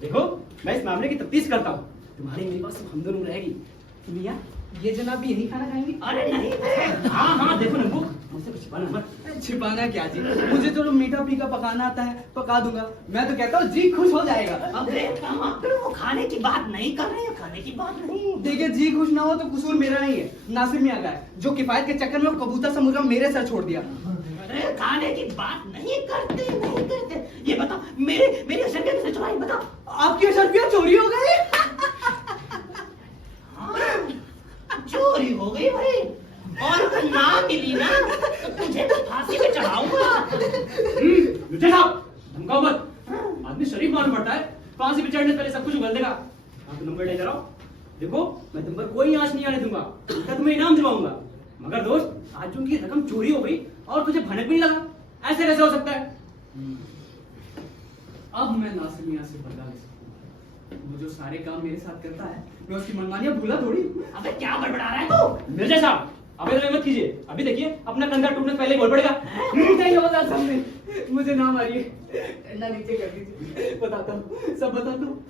देखो मैं इस मामले की तफ्तीश करता हूँ, तुम्हारी मेरे पास सिर्फ हम दोनों रहेगी। मियां ये जनाब भी यही खाना खाएंगे? अरे नहीं। हाँ देखो नंबू, मुझसे कुछ छिपाना मत। छिपाना क्या जी, मुझे तो मीठा फीका पकाना आता है, पका दूंगा। मैं तो कहता हूँ जी खुश हो जाएगा। अरे वो खाने की बात नहीं कर रहे हैं, खाने की बात नहीं। देखिए जी खुश ना हो तो कसूर मेरा नहीं है, नासिर मियां का है, जो किफायत के चक्कर में कबूतर सा मुर्गा मेरे सर छोड़ दिया। अरे खाने की बात नहीं करते। ये बता मेरी अशरफिया किसने चुराई? बता। आपकी अशरफिया चोरी हो गई? चोरी हो गई भाई, और अगर ना मिली ना तो तुझे तो फांसी पे चढ़ाऊंगा। विजय साहब धमकाओ मत, आदमी शरीफ मालूम पड़ता है, फांसी पे चढ़ने से पहले सब कुछ उगल देगा। आप नंबर लेकर आओ। देखो मैं तुम पर कोई आंच नहीं आने दूंगा, उल्टा तुम्हें इनाम दिलवाऊंगा। मगर दोस्त आज उनकी रकम चोरी हो गई और तुझे भनक भी नहीं लगा, ऐसे कैसे हो सकता है? अब मैं नासिर मियां से बदला ले सकूंगा। वो जो सारे काम मेरे साथ करता है, मैं उसकी मनमानियां भूला थोड़ी। अबे क्या बड़बड़ा रहा है तू? मिर्जा साहब अबे तो मत कीजिए, अभी देखिए अपना कंधा टूटने से पहले ही बोल पड़ेगा। नहीं हवलदार साहब ने मुझे ना मारिए, ना नीचे कर दीजिए, बताता हूँ, सब बताता हूँ।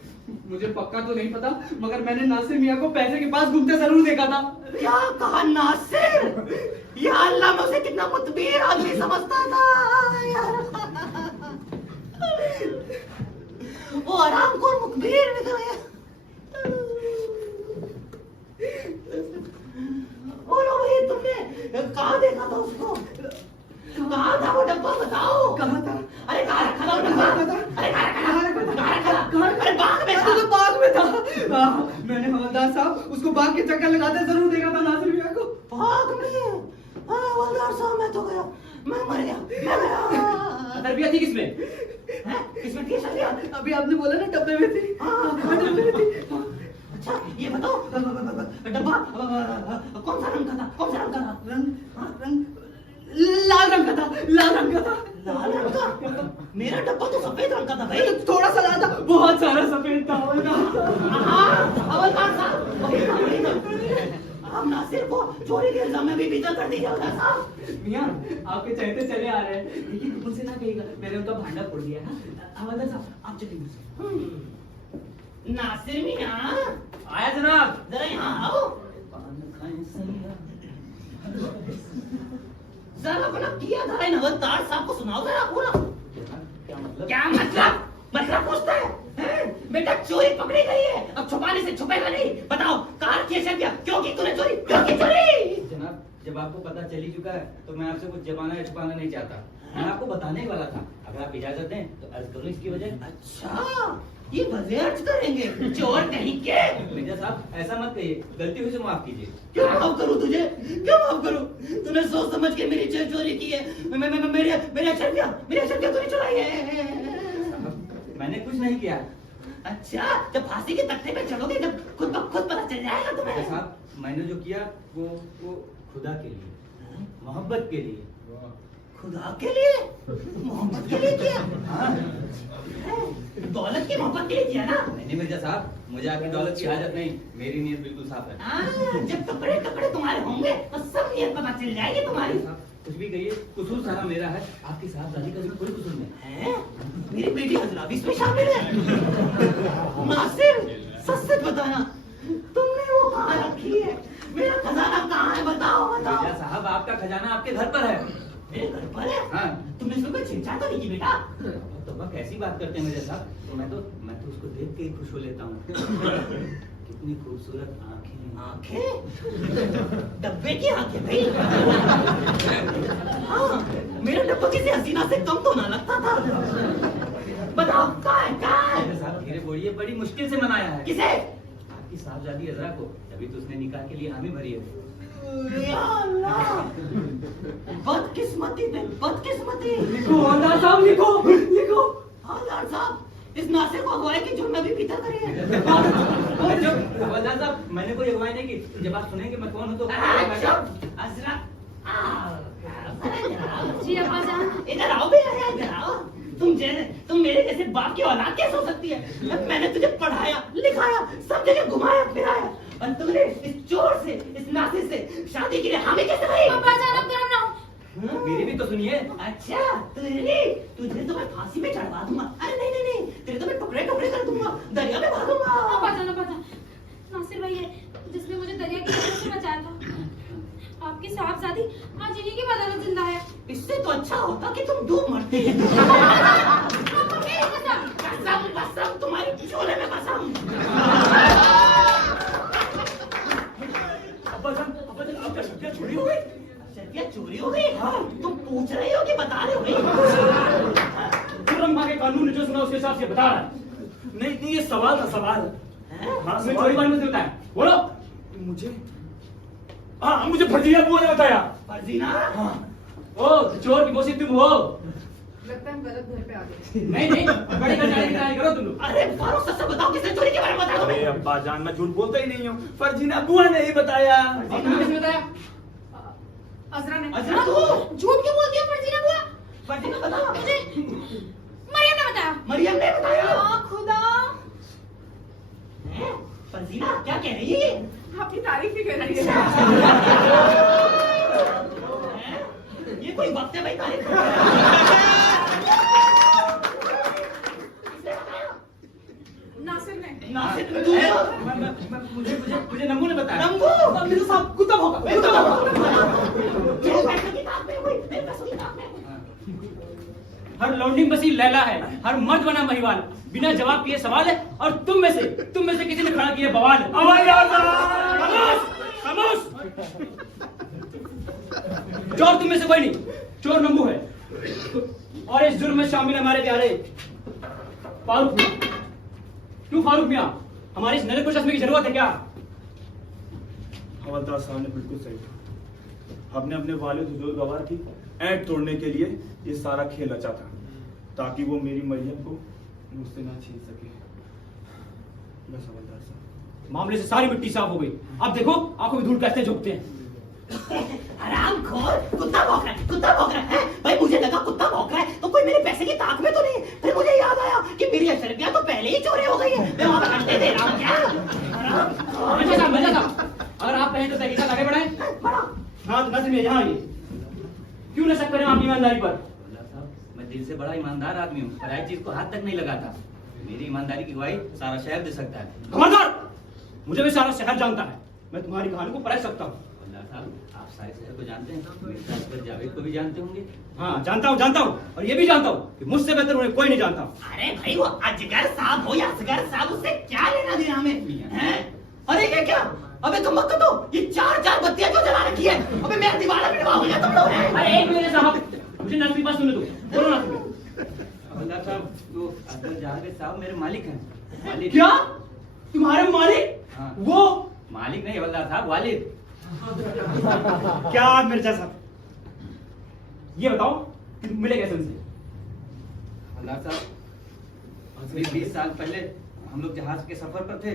मुझे पक्का तो नहीं पता, मगर मैंने नासिर मियाँ को पैसे के पास घूमते जरूर देखा था। क्या कहा नासिर? या अल्लाह, मैं उसे कितना मुतबीर आदमी समझता था यार। वो आरामखोर मुखबिर निकल गया। बोलो भाई, तुमने कहाँ देखा था उसको? कहाँ था वो डब्बा, बताओ। कहाँ था? अरे कहाँ रखा था वो डब्बा? अरे कहाँ रखा था? अरे बाग में था। तो बाग में था। मैंने हवलदार साहब उसको बाग के चक्कर लगाते जरूर देखा था नासिर मियाँ को। बाग में? हवलदार साहब, मैं तो गया, मैं मर गया, मैं गया। तरबियत थी किसमें? किसमें थी शरिया? अभी आपने बोला ना डब्बे में थी। हाँ, डब्बे में थी। अच्छा ये बताओ, डब्बा कौन सा रंग का था? कौन सा रंग का था? रंग लाल रंग का था, लाल रंग का था। लाल रंग का? मेरा डब्बा तो सफेद रंग का था भाई। थोड़ा सा लाल था, बहुत सारा सफेद था। हवलदार साहब, वही था, वही था। आप नासिर को चोरी के इल्जाम में भी बेदखल कर दीजिए हवलदार साहब। मियां, आपके चहते चले आ रहे हैं, लेकिन मुझसे ना कहिएगा, मैंने उनका भांडा फोड़ दिया है। हवलदार साहब, आप चलिए मुझसे। नासिर मियां, आया जनाब। जरा यहाँ आओ। जरा अपना किया धरा इन हवलदार साहब को सुनाओ जरा पूरा। क्या मतलब? क्या मतलब? मतलब पूछता है? बेटा चोरी पकड़ी गई है, अब छुपाने से छुपेगा नहीं। बताओ, कार की अशर्फिया क्यों की तूने चोरी? क्यों की चोरी? जनाब, जब आपको पता चल ही चुका है तो मैं आपसे कुछ जबाना या छुपाना नहीं चाहता। मैं आपको बताने ही वाला था, अगर आप इजाजत दें तो अर्ज करूं इसकी वजह। अच्छा, ये वजह अर्ज करेंगे? चोर कहीं के? मिर्जा साहब, ऐसा मत कहिए, गलती हुई से माफ कीजिए। क्यों माफ करूं तुझे? क्यों माफ करूं? तूने सोच समझ के मेरी चोरी की है। मेरी अशर्फिया तूने चुराई है। मैंने कुछ नहीं किया। अच्छा, जब फांसी के तख्ते पे चढ़ोगे, जब खुद ब खुद पता चल जाएगा मिर्जा तुम्हें। साहब, मैंने जो किया वो खुदा के लिए, मोहब्बत के लिए। खुदा के लिए, मोहब्बत के लिए किया? हाँ। दौलत की मोहब्बत के लिए किया ना? नहीं मिर्जा साहब, मुझे आपकी दौलत की हाजत नहीं, मेरी नीयत बिल्कुल साफ है। जब कपड़े कपड़े तुम्हारे होंगे तो सब नियत पता चल जाएगी तुम्हारी। साहब, कुछ भी कहिए, कसूर सारा मेरा है, आपकी साहबजादी का भी कोई कसूर नहीं है। मेरी बेटी हजरा भी इसमें शामिल है। नासिर, सच बताना, तुमने वो कहाँ रखी है? मेरा खजाना कहाँ है? बताओ बताओ। मिर्जा साहब, आपका खजाना आपके घर पर है। मेरे घर पर है? हाँ। तुमने इसमें कोई छेड़छाड़ तो नहीं की बेटा? तो वह कैसी बात करते हैं मिर्जा साहब, तो मैं तो उसको देख के ही खुश हो लेता हूँ। कितनी खूबसूरत आंखें। आंखें? डब्बे की आंखें भाई। हाँ, मेरा डब्बा किसी हसीना से कम तो ना लगता था। बताओ कहाँ है, कहाँ है? मिर्जा साहब, धीरे बोलिए, बड़ी मुश्किल से मनाया है। किसे? आपकी साहबजादी अजरा को, तभी तो उसने निकाह के लिए हामी भरी है। या अल्लाह, बदकिस्मती पे बदकिस्मती। लिखो हवलदार साहब, लिखो लिखो। हवलदार साहब, इस नासिर को अगवाई की जुर्म में भी भीतर करी है। हवलदार साहब, मैंने कोई अगवाई नहीं की। जब आप सुनेंगे मैं कौन हूँ तो अजरा, जी अब्बा जान। इधर आओ बेटा, इधर आओ। तुम मेरे जैसे बाप की औलाद कैसे हो सकती है? मैंने तुझे पढ़ाया लिखाया, सब जगह घुमाया फिराया, और तुमने इस चोर से, इस नासिर से शादी के लिए हामी कैसे भरी? अब्बा जान, अब गर्म ना हो। मेरी भी तो सुनिए। अच्छा, तुझे तो मैं फांसी में चढ़वा दूंगा। अरे नहीं नहीं नहीं, तेरे तो मैं टुकड़े टुकड़े कर दूंगा, दरिया में बहा दूंगा। अब्बा जान, नासिर भाई है जिसने मुझे दरिया की नजर से बचाया था। आपकी साहबजादी आज इन्हीं की बदौलत जिंदा है। इससे तो अच्छा होता कि तुम डूब मरते। कसम कसम, तुम्हारी चोले में कसम। अब्बा जान, आपका शर्फिया चोरी हो गई? शर्फिया चोरी हो गई? तुम पूछ रहे हो कि बता रहे हो भाई? तुरंग के कानून ने जो सुना उसके हिसाब से बता रहा है। नहीं, ये सवाल था, सवाल। हाँ, तुम्हें चोरी बारे में बताया? बोलो। मुझे फर्जीना बुआ ने बताया। फर्जीना? हाँ। ओ, चोर की बोसी तुम हो? लगता है हम गलत घर पे आ गए। नहीं, बड़े घर जाने की तैयारी करो तुम लोग। अरे फारूक, सच बताओ, किसने चोरी के बारे में बताया अरे तुम्हें? अब्बा जान, मैं झूठ बोलता ही नहीं हूँ, फर्जीना बुआ ने ही बताया। और तुमने किसने बताया? अजरा ने। अजरा तू? झूठ क्यों बोलती हो फर्जीना बुआ? फर्जीना बता। मरियम ने बताया। मरियम ने बताया? या खुदा, फर्जीना क्या कह रही है? आपकी तारीफ ही कर रही है। हफ्ते में तारीख नासिर ने नासिर मुझे नमू ने बताया। नमू मेरे साहब कुत्ता भौंका मेरे पैसों की ताक में हुई, मेरे पैसों की ताक में हुई। हर लौंडिंग बसी लैला है, हर मर्द बना महिवाल। बिना जवाब किए सवाल है और तुम में से किसी ने खड़ा किया बवाल। खामोश, खामोश। चोर तुम में से कोई नहीं, चोर नंबू है। और इस जुर्म में शामिल हमारे प्यारे फारूक मियां। क्यों फारूक मियां, हमारी इस नरे को चश्मे की जरूरत है क्या? हवलदार साहब ने बिल्कुल सही कहा। हमने अपने वालिद हुजूर गवार की ऐंठ तोड़ने के लिए ये सारा खेल रचा था, ताकि वो मेरी मरियम को मुझसे ना छीन सके। बस हवलदार साहब, मामले से सारी मिट्टी साफ हो गई। अब देखो आंखों में धूल कैसे झोंकते हैं। हरामखोर, कुत्ता भौंक रहा है। भाई मुझे लगा कुत्ता भौंक रहा है तो कोई मेरे पैसे की ताक में तो नहीं। फिर मुझे याद आया कि मेरी अशरफिया तो पहले ही चोरी हो गई है। मैं वहां घंटे दे रहा हूँ क्या? मिर्जा साहब, अगर आप कहें तो तहकीकात आगे बढ़ाएं। हाँ तो नजर में यहाँ आइए। क्यों न शक करें आपकी ईमानदारी पर? मैं दिल से बड़ा ईमानदार आदमी हूँ, पर चीज को हाथ तक नहीं लगाता। मेरी ईमानदारी की गवाही सारा शहर दे सकता है। खबरदार! मुझे भी सारा शहर जानता है। मैं तुम्हारी कहानी को परख सकता हूँ। आप सारे शहर को जानते हैं, मिर्जा असगर जावेद को भी जानते होंगे। हाँ जानता हूँ, और ये भी जानता हूँ कि मुझसे बेहतर उन्हें कोई नहीं जानता। अरे भाई वो अजगर साहब हो या असगर साहब, उससे क्या लेना देना हमें हैं? अरे ये क्या? अबे तुम मत तो ये चार बत्तियां क्यों जला रखी है? अबे मेरा दिवाला मिटवाओगे तुम लोग? अरे एक मिनट साहब, मुझे नर्स की बात सुनने दो। बोलो ना हवलदार साहब, तो असगर जावेद साहब मेरे मालिक हैं। मालिक? क्या तुम्हारे मालिक? हाँ। वो मालिक नहीं हवलदार साहब, वालिद। क्या मिर्जा साहब, ये बताओ कि तुम मिले कैसे उनसे? हवलदार साहब, 20 साल पहले हम लोग जहाज के सफर पर थे।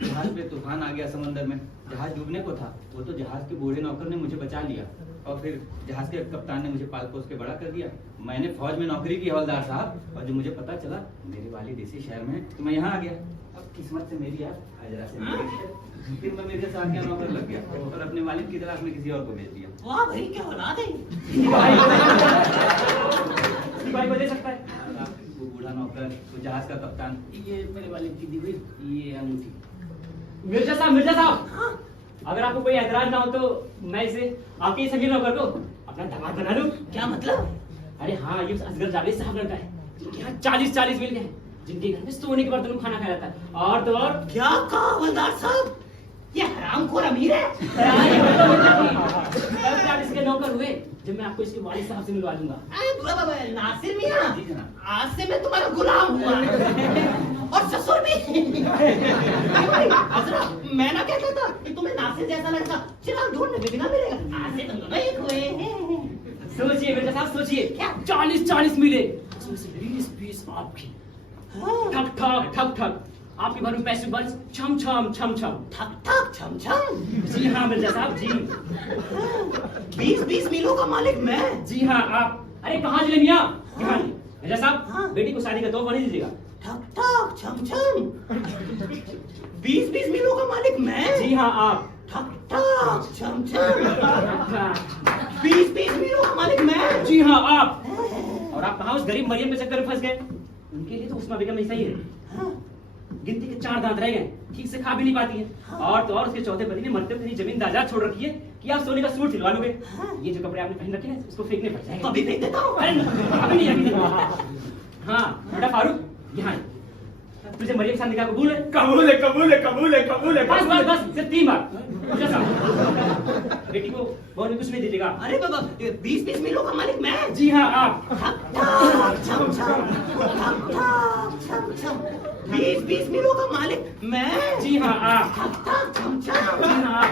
जहाज पे तूफान आ गया समंदर में, जहाज डूबने को था। वो तो जहाज के बूढ़े नौकर ने मुझे बचा लिया, और फिर जहाज के कप्तान ने मुझे पाल पोस के बड़ा कर दिया। मैंने फौज में नौकरी की हवलदार साहब, और जब मुझे पता चला मेरे वालिद इसी शहर में है, तो मैं यहाँ आ गया। अब किस्मत से मेरी यार हाजरा से मिली। फिर मैं मेरे साथ क्या नौकर लग गया और अपने वालिद की तलाश में किसी और को भेज दिया। वाह भाई क्या औलाद है। भाई को दे सकता है वो बूढ़ा नौकर, वो जहाज का कप्तान, ये मेरे वालिद की दी हुई ये अंगूठी। मिर्जा साहब, अगर आपको कोई ऐतराज ना हो तो मैं इसे आपके इस अमीर नौकर को अपना दामाद बना लूं। क्या मतलब? अरे हाँ, ये असगर जावेद साहब लड़का है जिनके यहाँ 40 मिल गए हैं, जिनके घर में सोने के बर्तन में खाना खाया जाता है। और तो और क्या कहा हवलदार साहब? ये हरामखोर अमीर है। 40 के नौकर हुए जब मैं आपको इसके वालिद साहब से मिलवा दूंगा। नासिर मियां, जी जनाब। आज से मैं तुम्हारा गुलाम हुआ और ससुर भी। अजरा, मैं ना कहता था कि तुम्हें नासिर जैसा लड़का चिराग ढूंढने में भी ना मिलेगा। आज से तुम दोनों एक हुए हैं। सोचिए बेटा साहब, सोचिए क्या 40 मिले, उसमें से 20 आपकी। ठक ठक आपके घर में पैसे बंद, छम छम ठक ठक छम छम। जी हाँ मिर्जा साहब जी। 20 मिलों का मालिक मैं। जी हाँ आप। अरे कहाँ चले मियाँ? मिर्जा साहब, बेटी को शादी का तोहफा नहीं दीजिएगा। ठक ठक छम छम। 20 मिलों का मालिक मैं। जी हाँ आप। ठक ठक छम छम। 20 मिलों का मालिक मैं। जी हाँ आप। और आप कहाँ उस गरीब मरियम के चक्कर में फंस गए? उनके लिए तो उस्मा बेगम नहीं सही है। गिनती के 4 दांत रह गए, ठीक से खा भी नहीं पाती है। और तो और उसके चौथे पति ने मरते हुए जमीन दाजाद छोड़ रखी है कि आप सोने का सूट सिलवा लोगे। ये जो कपड़े आपने पहन रखे हैं उसको फेंकने पड़ जाएंगे। अभी फेंक देता हूँ। अरे अभी नहीं। हाँ बेटा फारूक, यहाँ तुझे मरियम के साथ निकाह कबूल है? कबूल है। बस सिर्फ 3 बार। बेटी को बहुत कुछ नहीं दीजिएगा। अरे बाबा, 20 मिलों का मालिक मैं। जी हाँ आप। ठक ठक छम छम। ठक ठक छम छम। 20 मिलों का मालिक मैं। जी हाँ आप। ठक ठक छम छम। जी हाँ आप।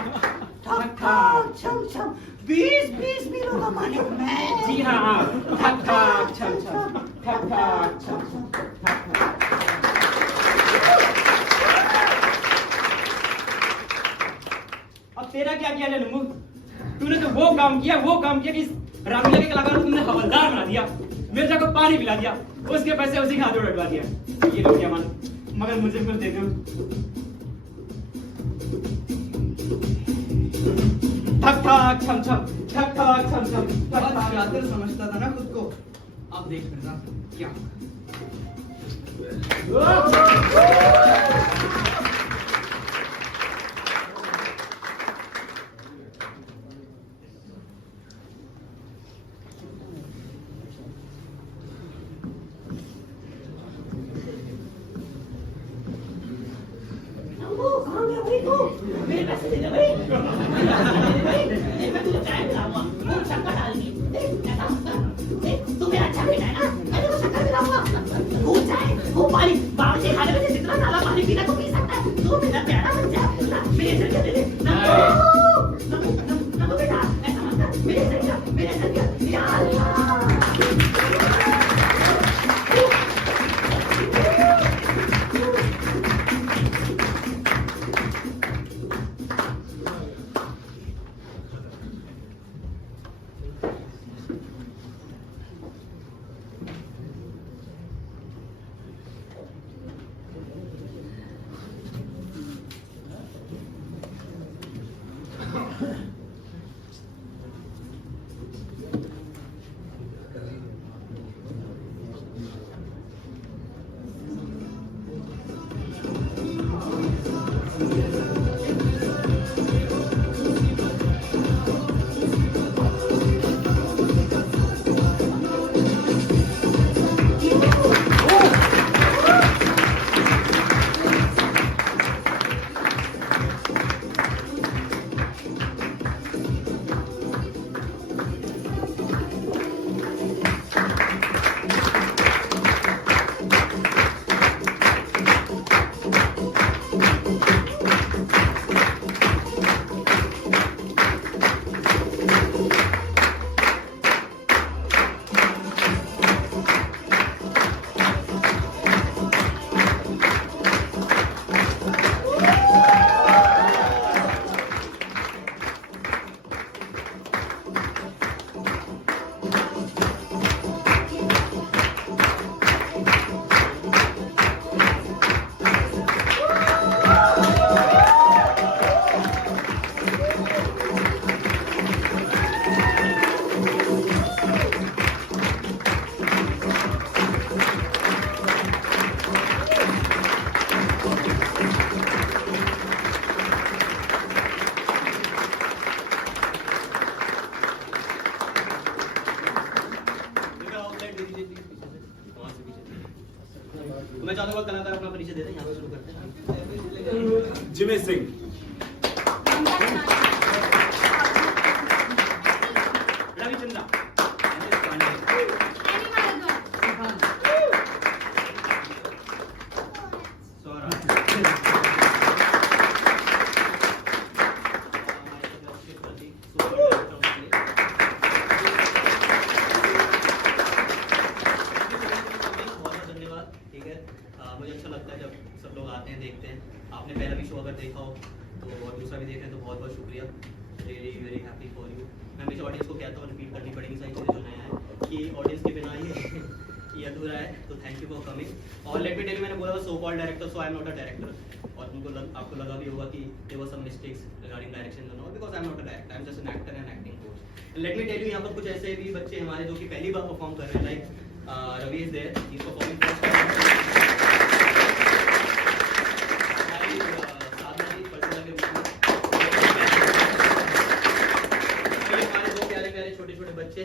ठक ठक छम छम। 20 मिलों का मालिक मैं। जी हाँ आप। ठक ठक छम छम। ठक ठक छम छम। अब तेरा क्या किया जाए नमू? तूने तो वो काम किया कि इस रामलीला के कलाकार को तुमने हवलदार बना दिया, मिर्जा को पानी पिला दिया, उसके पैसे उसी के हाथों में डलवा दिया। ये लो क्या मान, मगर मुझे कुछ दे दो। ठक ठक छम छम, ठक ठक छम छम, बहुत ठक ठक। शातिर समझता था ना खुद को। अब देख मिर्जा क्या वो कहाँ गया भाई तू? मेरे पैसे दे दे भाई। मैं तुझे चाय पिलाऊंगा, वो शक्कर डालनी। ऐसा मत कर। तू मेरा चाय पिलाए ना, मैं तेरे को शक्कर पिलाऊंगा। वो चाय, वो पानी, बावर्ची खाने में से जितना सारा पानी पीना तू पी सकता है। तू मेरा प्यारा बच्चा, ना मेरे सर पे दे दे। ना तो बेटा, ऐसा मत कर। मेरे सर पे, या अल्लाह। मैं चाहता हूँ कलाकार अपना परिचय दे दें, यहाँ से शुरू करते हैं। जिमी सिंह, रविचंद्रा, एनी भारद्वाज, सौरभ, धन्यवाद। ठीक है, मुझे अच्छा लगता है जब सब लोग आते हैं, देखते हैं। आपने पहला भी शो अगर देखा हो तो और दूसरा भी देख रहे हैं तो बहुत बहुत शुक्रिया। Really very happy for you. मैं हमेशा ऑडियंस को कहता हूँ, रिपीट करनी पड़ेगी सारी चीज़ें जो नया है कि ऑडियंस के बिना ये अधूरा है। तो थैंक यू फॉर कमिंग। और लेट मी टेल यू, मैंने बोला था so called director, so I am not a director. और आपको लगा भी होगा कि there were some mistakes regarding direction, no because I am not a director, I am just an actor and acting coach. Let me tell you, यहाँ पर कुछ ऐसे भी बच्चे हमारे जो कि पहली बार परफॉर्म कर रहे हैं, like Ravi is there, he is performing first time. Sadhana ji personal के रूप में, हमारे दो प्यारे प्यारे छोटे छोटे बच्चे